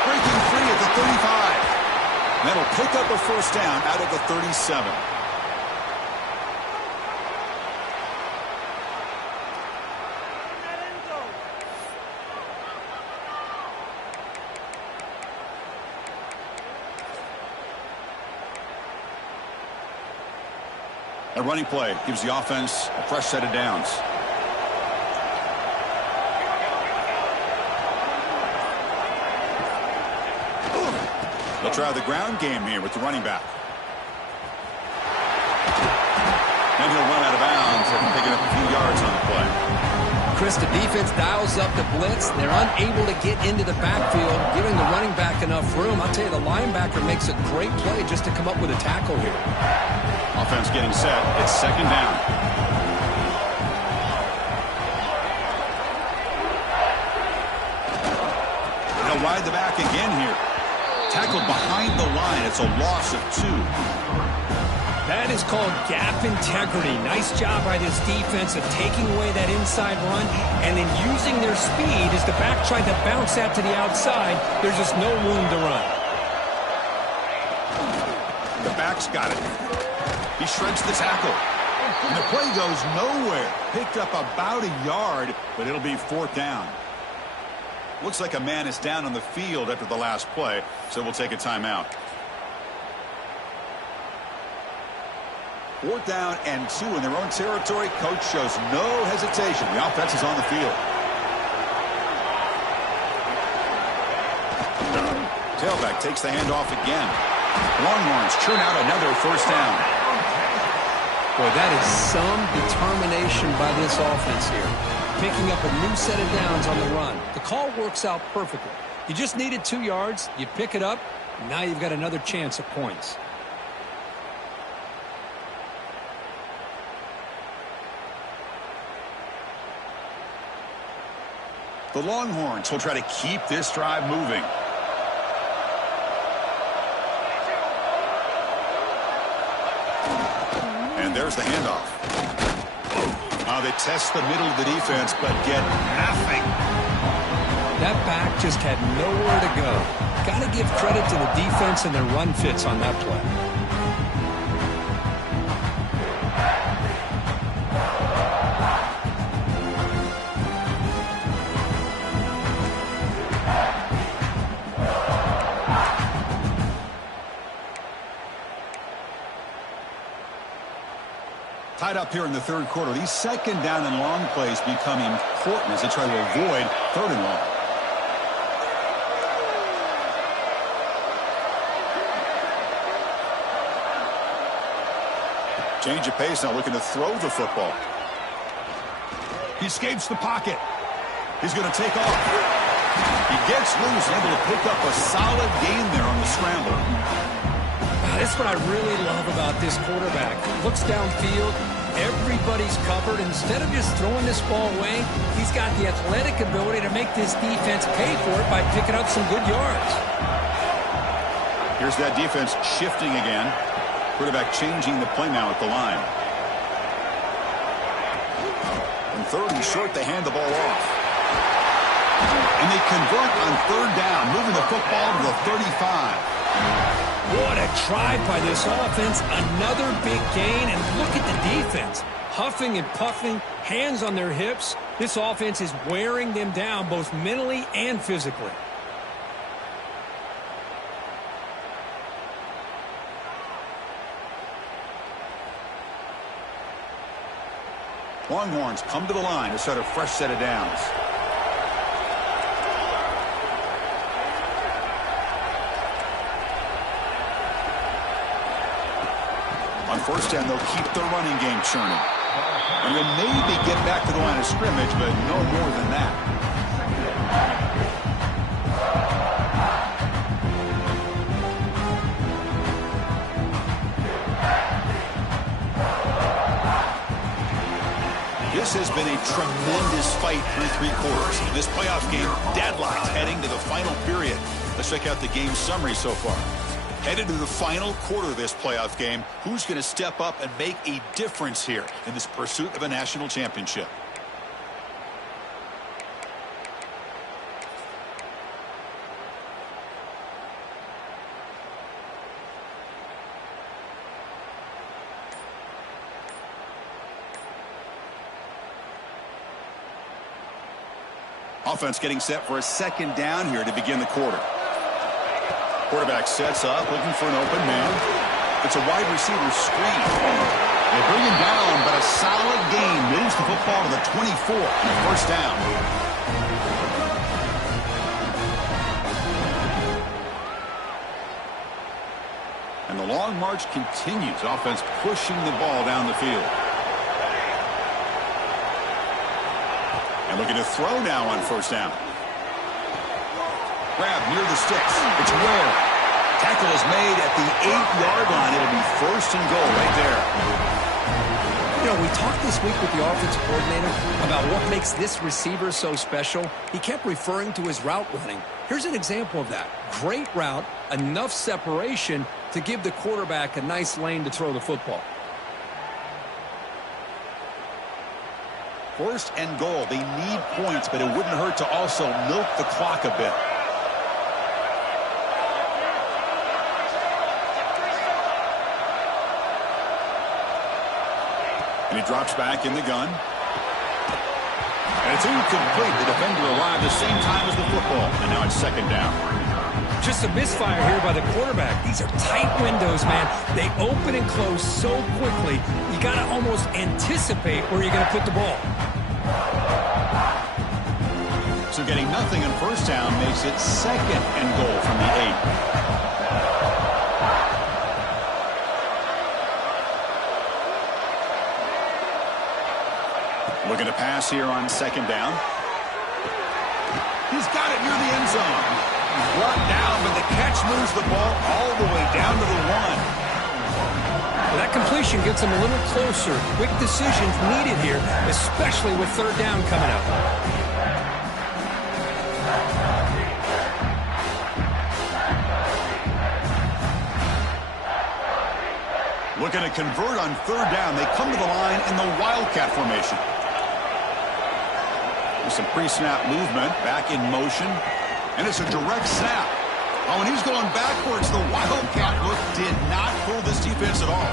Breaking free at the 35. That'll pick up a first down out of the 37. A running play gives the offense a fresh set of downs. They'll try the ground game here with the running back. And he'll run out of bounds after picking up a few yards on the play. Chris, the defense dials up the blitz. They're unable to get into the backfield, giving the running back enough room. I'll tell you, the linebacker makes a great play just to come up with a tackle here. Offense getting set. It's second down. They'll ride the back again here. Tackled behind the line. It's a loss of 2. That is called gap integrity. Nice job by this defense of taking away that inside run and then using their speed as the back tried to bounce that to the outside. There's just no room to run. The back's got it. He shreds the tackle. And the play goes nowhere. Picked up about a yard, but it'll be 4th down. Looks like a man is down on the field after the last play, so we'll take a timeout. 4th down and 2 in their own territory. Coach shows no hesitation. The offense is on the field. Tailback takes the handoff again. Longhorns churn out another first down. Boy, that is some determination by this offense here. Picking up a new set of downs on the run. The call works out perfectly. You just needed 2 yards. You pick it up. Now you've got another chance at points. The Longhorns will try to keep this drive moving. And there's the handoff. They test the middle of the defense, but get nothing. That back just had nowhere to go. Got to give credit to the defense and their run fits on that play. Tied up here in the 3rd quarter. These second down and long plays become important as they try to avoid 3rd and long. Change of pace now, looking to throw the football. He escapes the pocket. He's going to take off. He gets loose, able to pick up a solid gain there on the scramble. That's what I really love about this quarterback. Looks downfield. Everybody's covered. Instead of just throwing this ball away, he's got the athletic ability to make this defense pay for it by picking up some good yards. Here's that defense shifting again. Quarterback changing the play now at the line. And 3rd and short, they hand the ball off. And they convert on 3rd down, moving the football to the 35. What a try by this offense. Another big gain, and look at the defense. Huffing and puffing, hands on their hips. This offense is wearing them down both mentally and physically. Longhorns come to the line to start a fresh set of downs. On first down, they'll keep their running game churning. And they'll maybe get back to the line of scrimmage, but no more than that. This has been a tremendous fight through 3 quarters. In this playoff game, deadlocked heading to the final period. Let's check out the game summary so far. Headed to the final quarter of this playoff game, who's going to step up and make a difference here in this pursuit of a national championship? Offense getting set for a second down here to begin the quarter. Quarterback sets up, looking for an open man. It's a wide receiver screen. They bring him down, but a solid gain moves the football to the 24 and a first down. And the long march continues. Offense pushing the ball down the field. And looking to throw now on first down. Grab near the sticks. It's Ware. Tackle is made at the 8-yard line. It'll be first and goal right there. You know, we talked this week with the offensive coordinator about what makes this receiver so special. He kept referring to his route running. Here's an example of that. Great route, enough separation to give the quarterback a nice lane to throw the football. First and goal. They need points, but it wouldn't hurt to also milk the clock a bit. And he drops back in the gun. And it's incomplete. The defender arrived the same time as the football. And now it's second down. Just a misfire here by the quarterback. These are tight windows, man. They open and close so quickly, you got to almost anticipate where you're going to put the ball. So getting nothing on first down makes it second and goal from the 8. Looking to pass here on second down. He's got it near the end zone. He's brought down, but the catch moves the ball all the way down to the 1. Well, that completion gets them a little closer. Quick decisions needed here, especially with third down coming up. Looking to convert on third down. They come to the line in the Wildcat formation. There's some pre-snap movement, back in motion, and it's a direct snap. Oh, and he's going backwards. The Wildcat look did not fool this defense at all.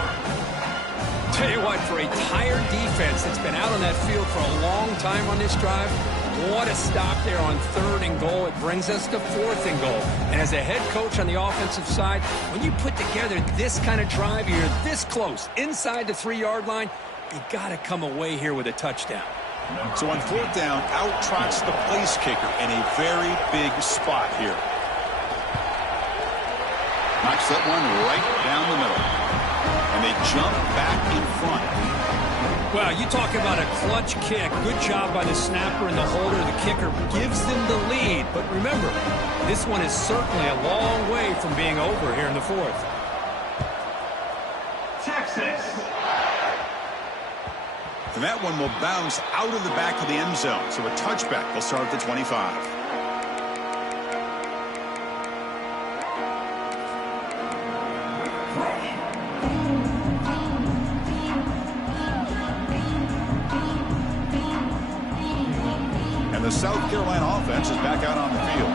Tell you what, for a tired defense that's been out on that field for a long time on this drive, what a stop there on third and goal. It brings us to fourth and goal. And as a head coach on the offensive side, when you put together this kind of drive, you're this close, inside the 3-yard line, you got to come away here with a touchdown. So on fourth down, out trots the place kicker in a very big spot here. Knocks that one right down the middle. And they jump back in front. Well, you talk about a clutch kick. Good job by the snapper and the holder. The kicker gives them the lead. But remember, this one is certainly a long way from being over here in the fourth. Texas. And that one will bounce out of the back of the end zone. So a touchback will start at the 25. And the South Carolina offense is back out on the field.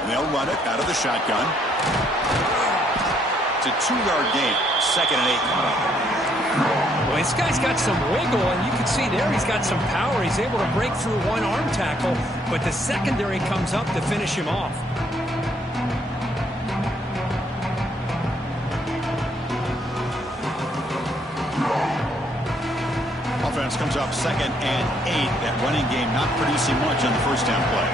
And they'll run it out of the shotgun. It's a 2-yard gain. 2nd and 8 coming up. Well, this guy's got some wiggle, and you can see there he's got some power. He's able to break through one arm tackle, but the secondary comes up to finish him off. Offense comes up 2nd and 8. That running game not producing much on the first down play.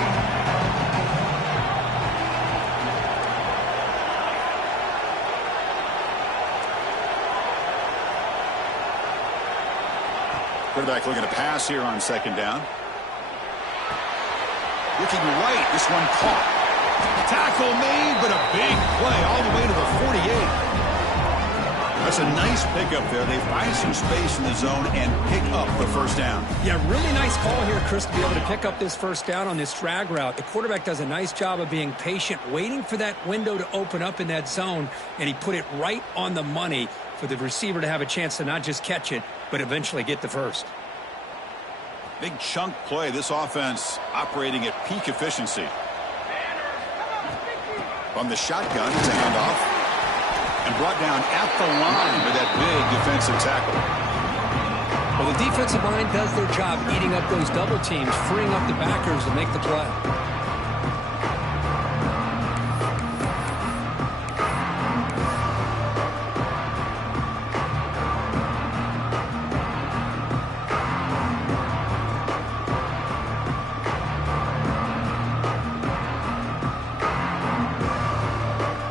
Quarterback looking to pass here on 2nd down. Looking right. This one caught. Tackle made, but a big play all the way to the 48. That's a nice pickup there. They find some space in the zone and pick up the first down. Yeah, really nice call here, Chris, to be able to pick up this first down on this drag route. The quarterback does a nice job of being patient, waiting for that window to open up in that zone, and he put it right on the money for the receiver to have a chance to not just catch it, but eventually get the first. Big chunk play. This offense operating at peak efficiency. From the shotgun, it's a handoff. And brought down at the line with that big defensive tackle. Well, the defensive line does their job eating up those double teams, freeing up the backers to make the play.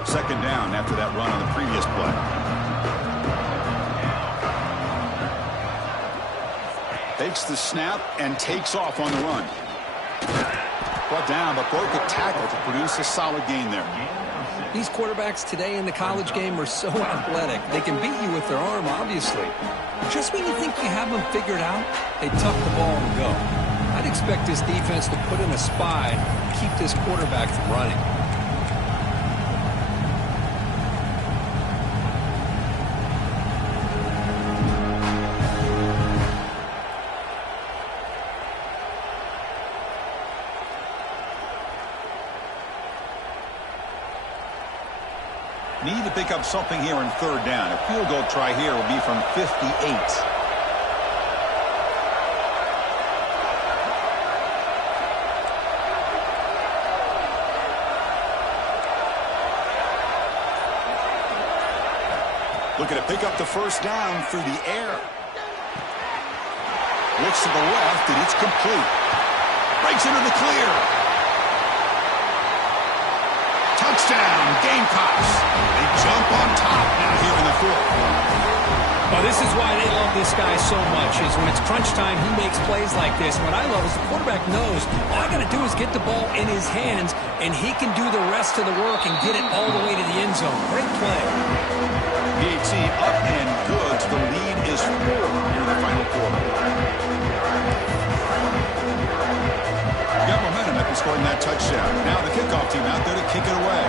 Second down after that run on the previous play. Takes the snap and takes off on the run. Brought down, but broke a tackle to produce a solid gain there. These quarterbacks today in the college game are so athletic. They can beat you with their arm, obviously. Just when you think you have them figured out, they tuck the ball and go. I'd expect this defense to put in a spy and keep this quarterback from running. Need to pick up something here in 3rd down. A field goal try here will be from 58. Looking to pick up the first down through the air. Looks to the left, and it's complete. Breaks into the clear. Touchdown, Gamecocks. They jump on top now here in the 4th. Oh, this is why they love this guy so much, is when it's crunch time, he makes plays like this. What I love is the quarterback knows all I got to do is get the ball in his hands, and he can do the rest of the work and get it all the way to the end zone. Great play. PAT up and good. The lead is 4 here in the final quarter. Got momentum after scoring that touchdown. Now the kickoff team out there to kick it away.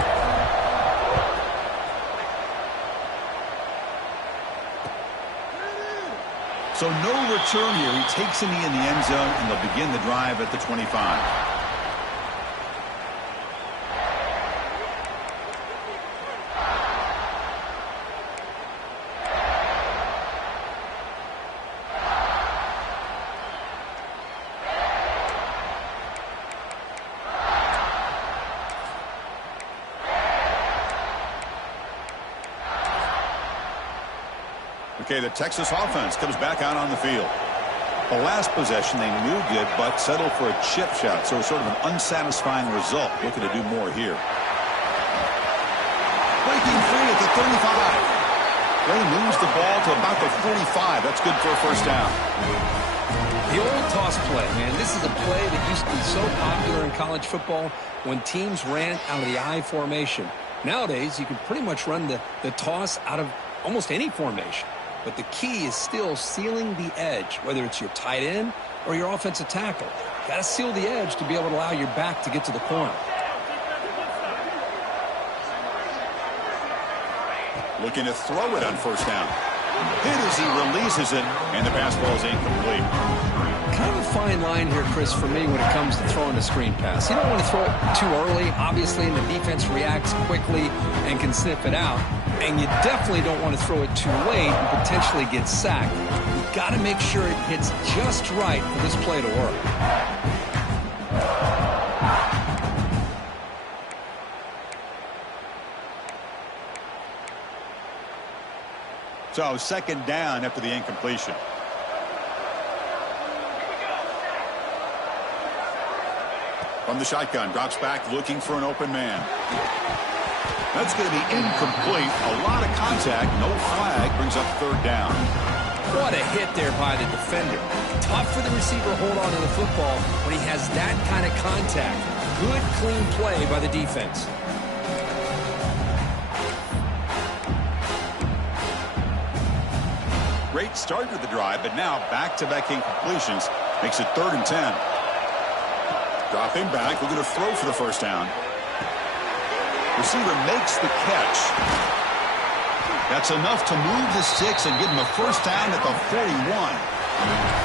So no return here. He takes a knee in the end zone, and they'll begin the drive at the 25. Okay, the Texas offense comes back out on the field. The last possession they knew good, but settled for a chip shot, so sort of an unsatisfying result. Looking to do more here. Breaking free at the 35. They moves the ball to about the 45. That's good for a first down. The old toss play, man. This is a play that used to be so popular in college football when teams ran out of the I formation. Nowadays, you can pretty much run the toss out of almost any formation. But the key is still sealing the edge, whether it's your tight end or your offensive tackle. Got to seal the edge to be able to allow your back to get to the corner. Looking to throw it on first down. Hit as he releases it, and the pass ball is incomplete. kind of a fine line here, Chris, for me when it comes to throwing a screen pass. You don't want to throw it too early, obviously, and the defense reacts quickly and can sniff it out. And you definitely don't want to throw it too late and potentially get sacked. You've got to make sure it hits just right for this play to work. So second down after the incompletion. From the shotgun, drops back looking for an open man. That's going to be incomplete. A lot of contact, no flag, brings up third down. What a hit there by the defender. Tough for the receiver to hold on to the football when he has that kind of contact. Good, clean play by the defense. Great start to the drive, but now back-to-back incompletions makes it 3rd and 10. Dropping back, looking to throw for the first down. Receiver makes the catch. That's enough to move the sticks and give him a first down at the 41.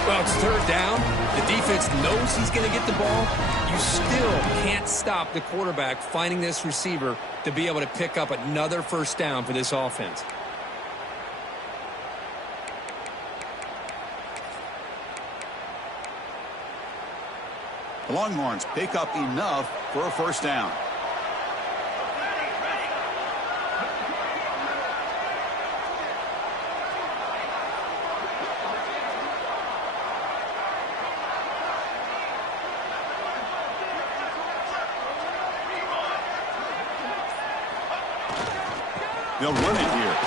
Well, it's third down. The defense knows he's going to get the ball. You still can't stop the quarterback finding this receiver to be able to pick up another first down for this offense. The Longhorns pick up enough for a first down. They'll run it here.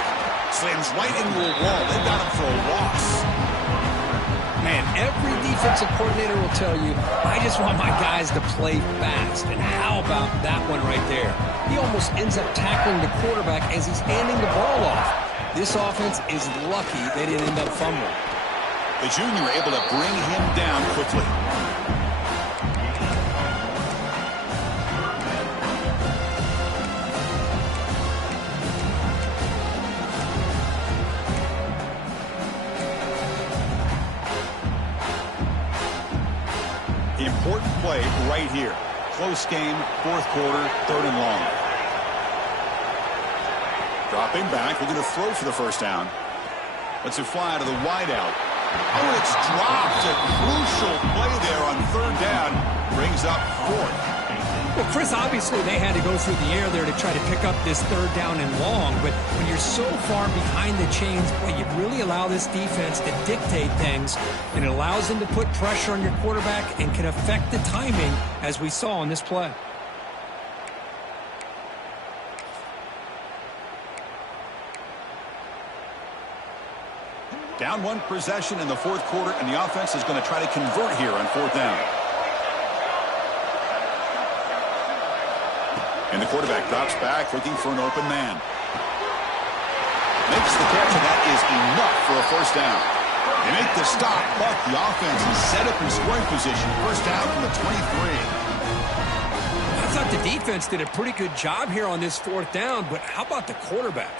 Slams right into a wall. They got him for a loss. Man, every defensive coordinator will tell you, I just want my guys to play fast. And how about that one right there? He almost ends up tackling the quarterback as he's handing the ball off. This offense is lucky they didn't end up fumbling. The junior able to bring him down quickly. Important play right here. Close game, 4th quarter, 3rd and long. Dropping back, we're going to throw for the first down. Lets it fly to the wideout. Oh, it's dropped. A crucial play there on 3rd down. Brings up 4th. Well, Chris, obviously they had to go through the air there to try to pick up this 3rd down and long, but when you're so far behind the chains, boy, you really allow this defense to dictate things, and it allows them to put pressure on your quarterback and can affect the timing, as we saw on this play. Down 1 possession in the 4th quarter, and the offense is going to try to convert here on 4th down. And the quarterback drops back, looking for an open man. Makes the catch, and that is enough for a first down. They make the stop, but the offense is set up in scoring position. First down from the 23. I thought the defense did a pretty good job here on this 4th down, but how about the quarterback?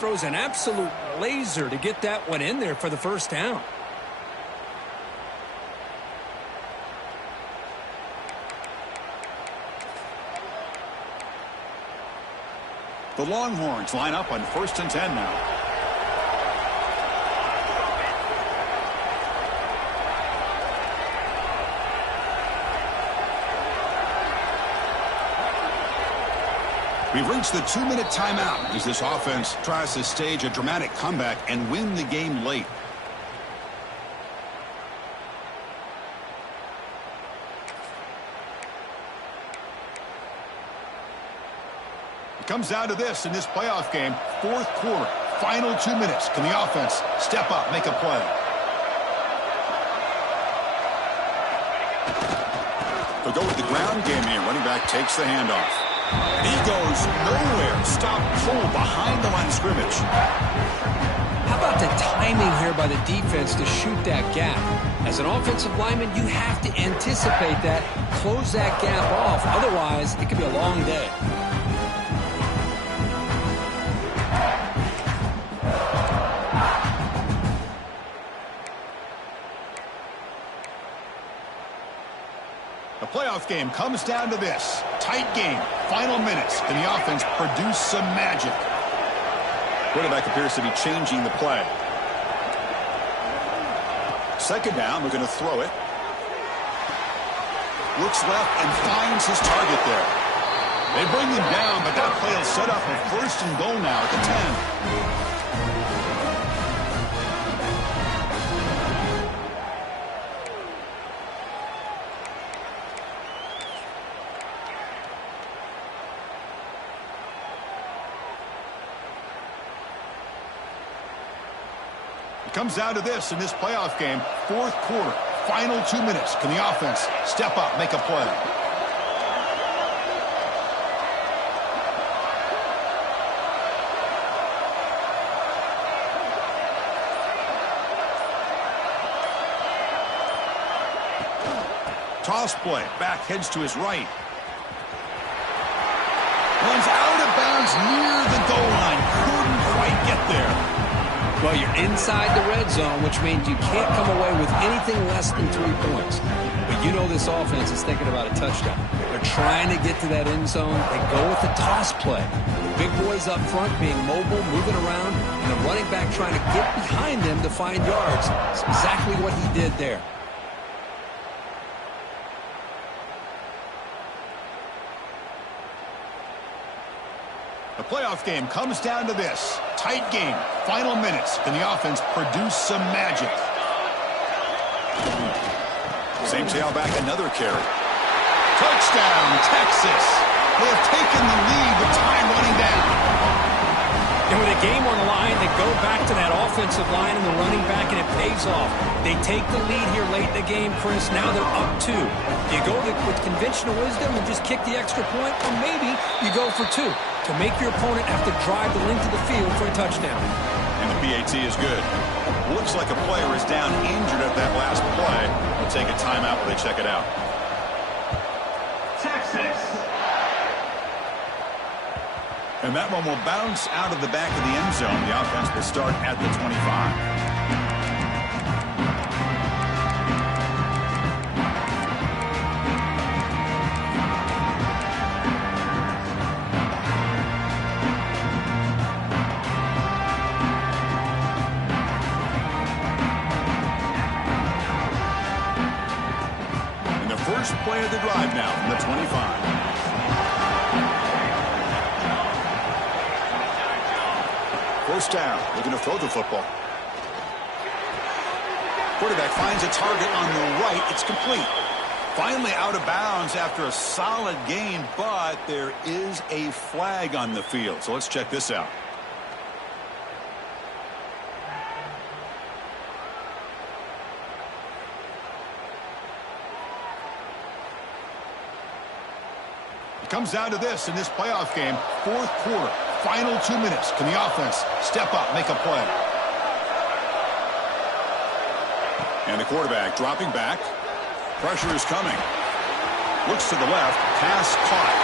Throws an absolute laser to get that one in there for the first down. The Longhorns line up on 1st and 10 now. We've reached the 2-minute timeout as this offense tries to stage a dramatic comeback and win the game late. It comes down to this in this playoff game. 4th quarter, final 2 minutes. Can the offense step up, make a play? They'll go with the ground game here. Running back takes the handoff. And he goes nowhere. Stop pull behind the line of scrimmage. How about the timing here by the defense to shoot that gap? As an offensive lineman, you have to anticipate that, close that gap off. Otherwise, it could be a long day. The playoff game comes down to this. Tight game. Final minutes. Can the offense produce some magic? Quarterback appears to be changing the play. Second down, we're going to throw it. Looks left and finds his target there. They bring him down, but that play will set up a first and goal now at the 10. Comes down to this in this playoff game. Fourth quarter, final 2 minutes. Can the offense step up, make a play? Toss play. Back heads to his right. Runs out of bounds near the goal line. Couldn't quite get there. Well, you're inside the red zone, which means you can't come away with anything less than 3 points. But you know this offense is thinking about a touchdown. They're trying to get to that end zone. They go with the toss play. The big boys up front being mobile, moving around, and the running back trying to get behind them to find yards. It's exactly what he did there. The playoff game comes down to this. Tight game. Final minutes. Can the offense produce some magic? Same tailback, another carry. Touchdown, Texas. They have taken the lead with time running down. And with a game on the line, they go back to that offensive line and the running back, and it pays off. They take the lead here late in the game, Chris. Now they're up 2. You go with conventional wisdom and just kick the extra point, or maybe you go for 2 to make your opponent have to drive the length of the field for a touchdown. And the PAT is good. Looks like a player is down injured at that last play. We'll take a timeout while they check it out. Texas. And that one will bounce out of the back of the end zone. The offense will start at the 25. First play of the drive now from the 25. First down, looking to throw the football. Quarterback finds a target on the right. It's complete. Finally out of bounds after a solid gain, but there is a flag on the field. So let's check this out. It comes down to this in this playoff game. Fourth quarter, final 2 minutes. Can the offense step up, make a play? And the quarterback dropping back. Pressure is coming. Looks to the left. Pass caught.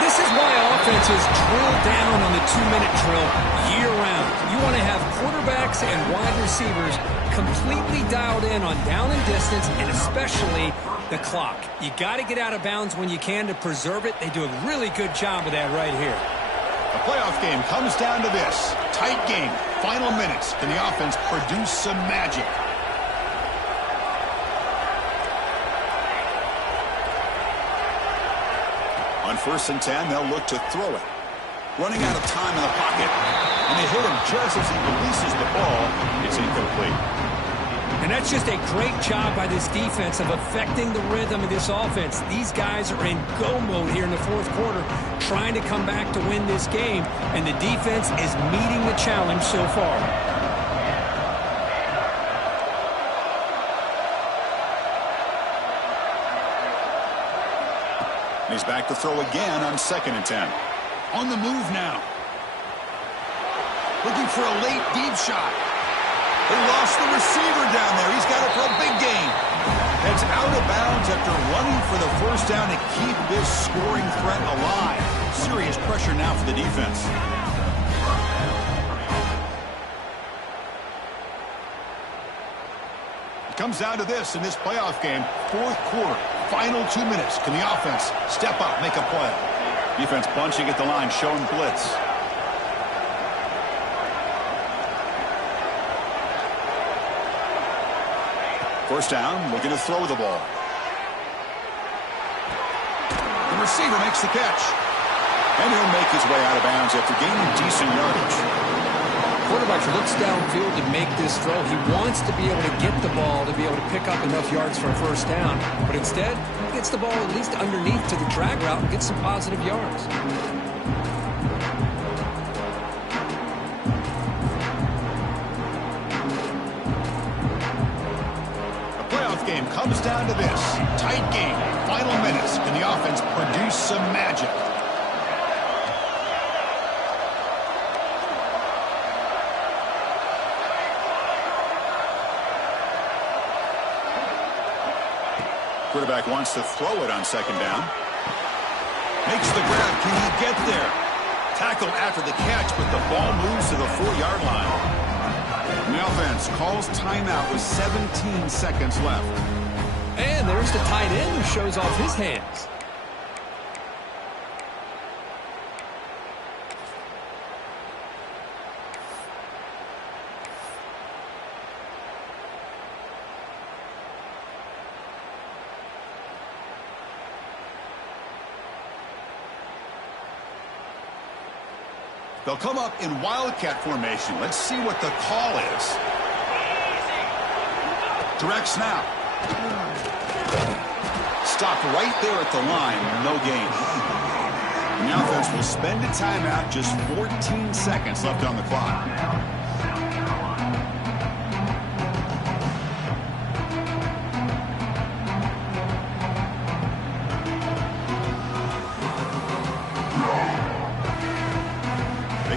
This is why offenses drill down on the 2-minute drill year-round. You want to have quarterbacks and wide receivers completely dialed in on down and distance, and especially the clock. You got to get out of bounds when you can to preserve it. They do a really good job of that right here. The playoff game comes down to this. Tight game. Final minutes. Can the offense produce some magic? On 1st and 10, they'll look to throw it. Running out of time in the pocket. And they hit him just as he releases the ball. It's incomplete. And that's just a great job by this defense of affecting the rhythm of this offense. These guys are in go mode here in the fourth quarter, trying to come back to win this game, and the defense is meeting the challenge so far. He's back to throw again on 2nd and 10. On the move now. Looking for a late deep shot. They lost the receiver down there. He's got it for a big gain. Heads out of bounds after running for the first down to keep this scoring threat alive. Serious pressure now for the defense. It comes down to this in this playoff game. Fourth quarter, final 2 minutes. Can the offense step up, make a play? Defense bunching at the line, showing blitz. First down, looking to throw the ball. The receiver makes the catch. And he'll make his way out of bounds after gaining decent yardage. Quarterback looks downfield to make this throw. He wants to be able to get the ball to be able to pick up enough yards for a first down. But instead, he gets the ball at least underneath to the drag route and gets some positive yards. Game comes down to this. Tight game. Final minutes. Can the offense produce some magic? Quarterback wants to throw it on second down. Makes the grab. Can he get there? Tackle after the catch, but the ball moves to the 4-yard line. The offense calls timeout with 17 seconds left. And there's the tight end who shows off his hands. They'll come up in wildcat formation. Let's see what the call is. Direct snap. Stopped right there at the line. No gain. And the offense will spend a timeout. Just 14 seconds left on the clock.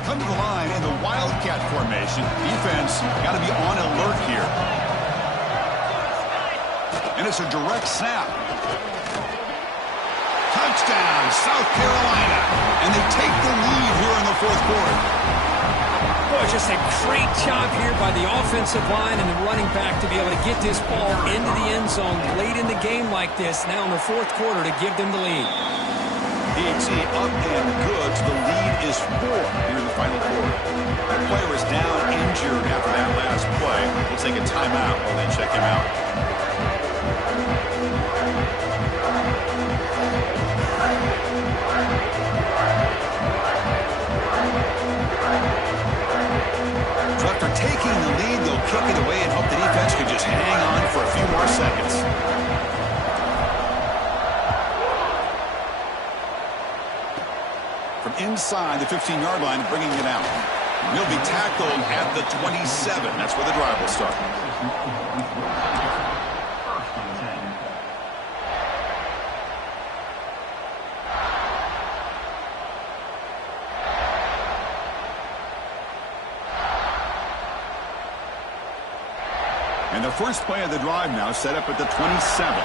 Come to the line in the wildcat formation. Defense got to be on alert here. And it's a direct snap. Touchdown, South Carolina. And they take the lead here in the fourth quarter. Boy, just a great job here by the offensive line and the running back to be able to get this ball into the end zone late in the game like this, now in the fourth quarter, to give them the lead. DT up and good. The lead is 4 here in the final quarter. The player is down injured after that last play. We'll take a timeout while they check him out. So after taking the lead, they'll kick it away and hope the defense can just hang on for a few more seconds. Inside the 15-yard line, bringing it out. He'll be tackled at the 27. That's where the drive will start. And the first play of the drive now set up at the 27.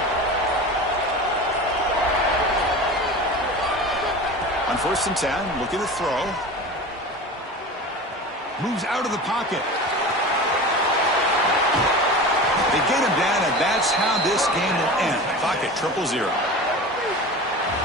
On 1st and 10, looking to throw. Moves out of the pocket. They get him down, and that's how this game will end. Pocket 0-0.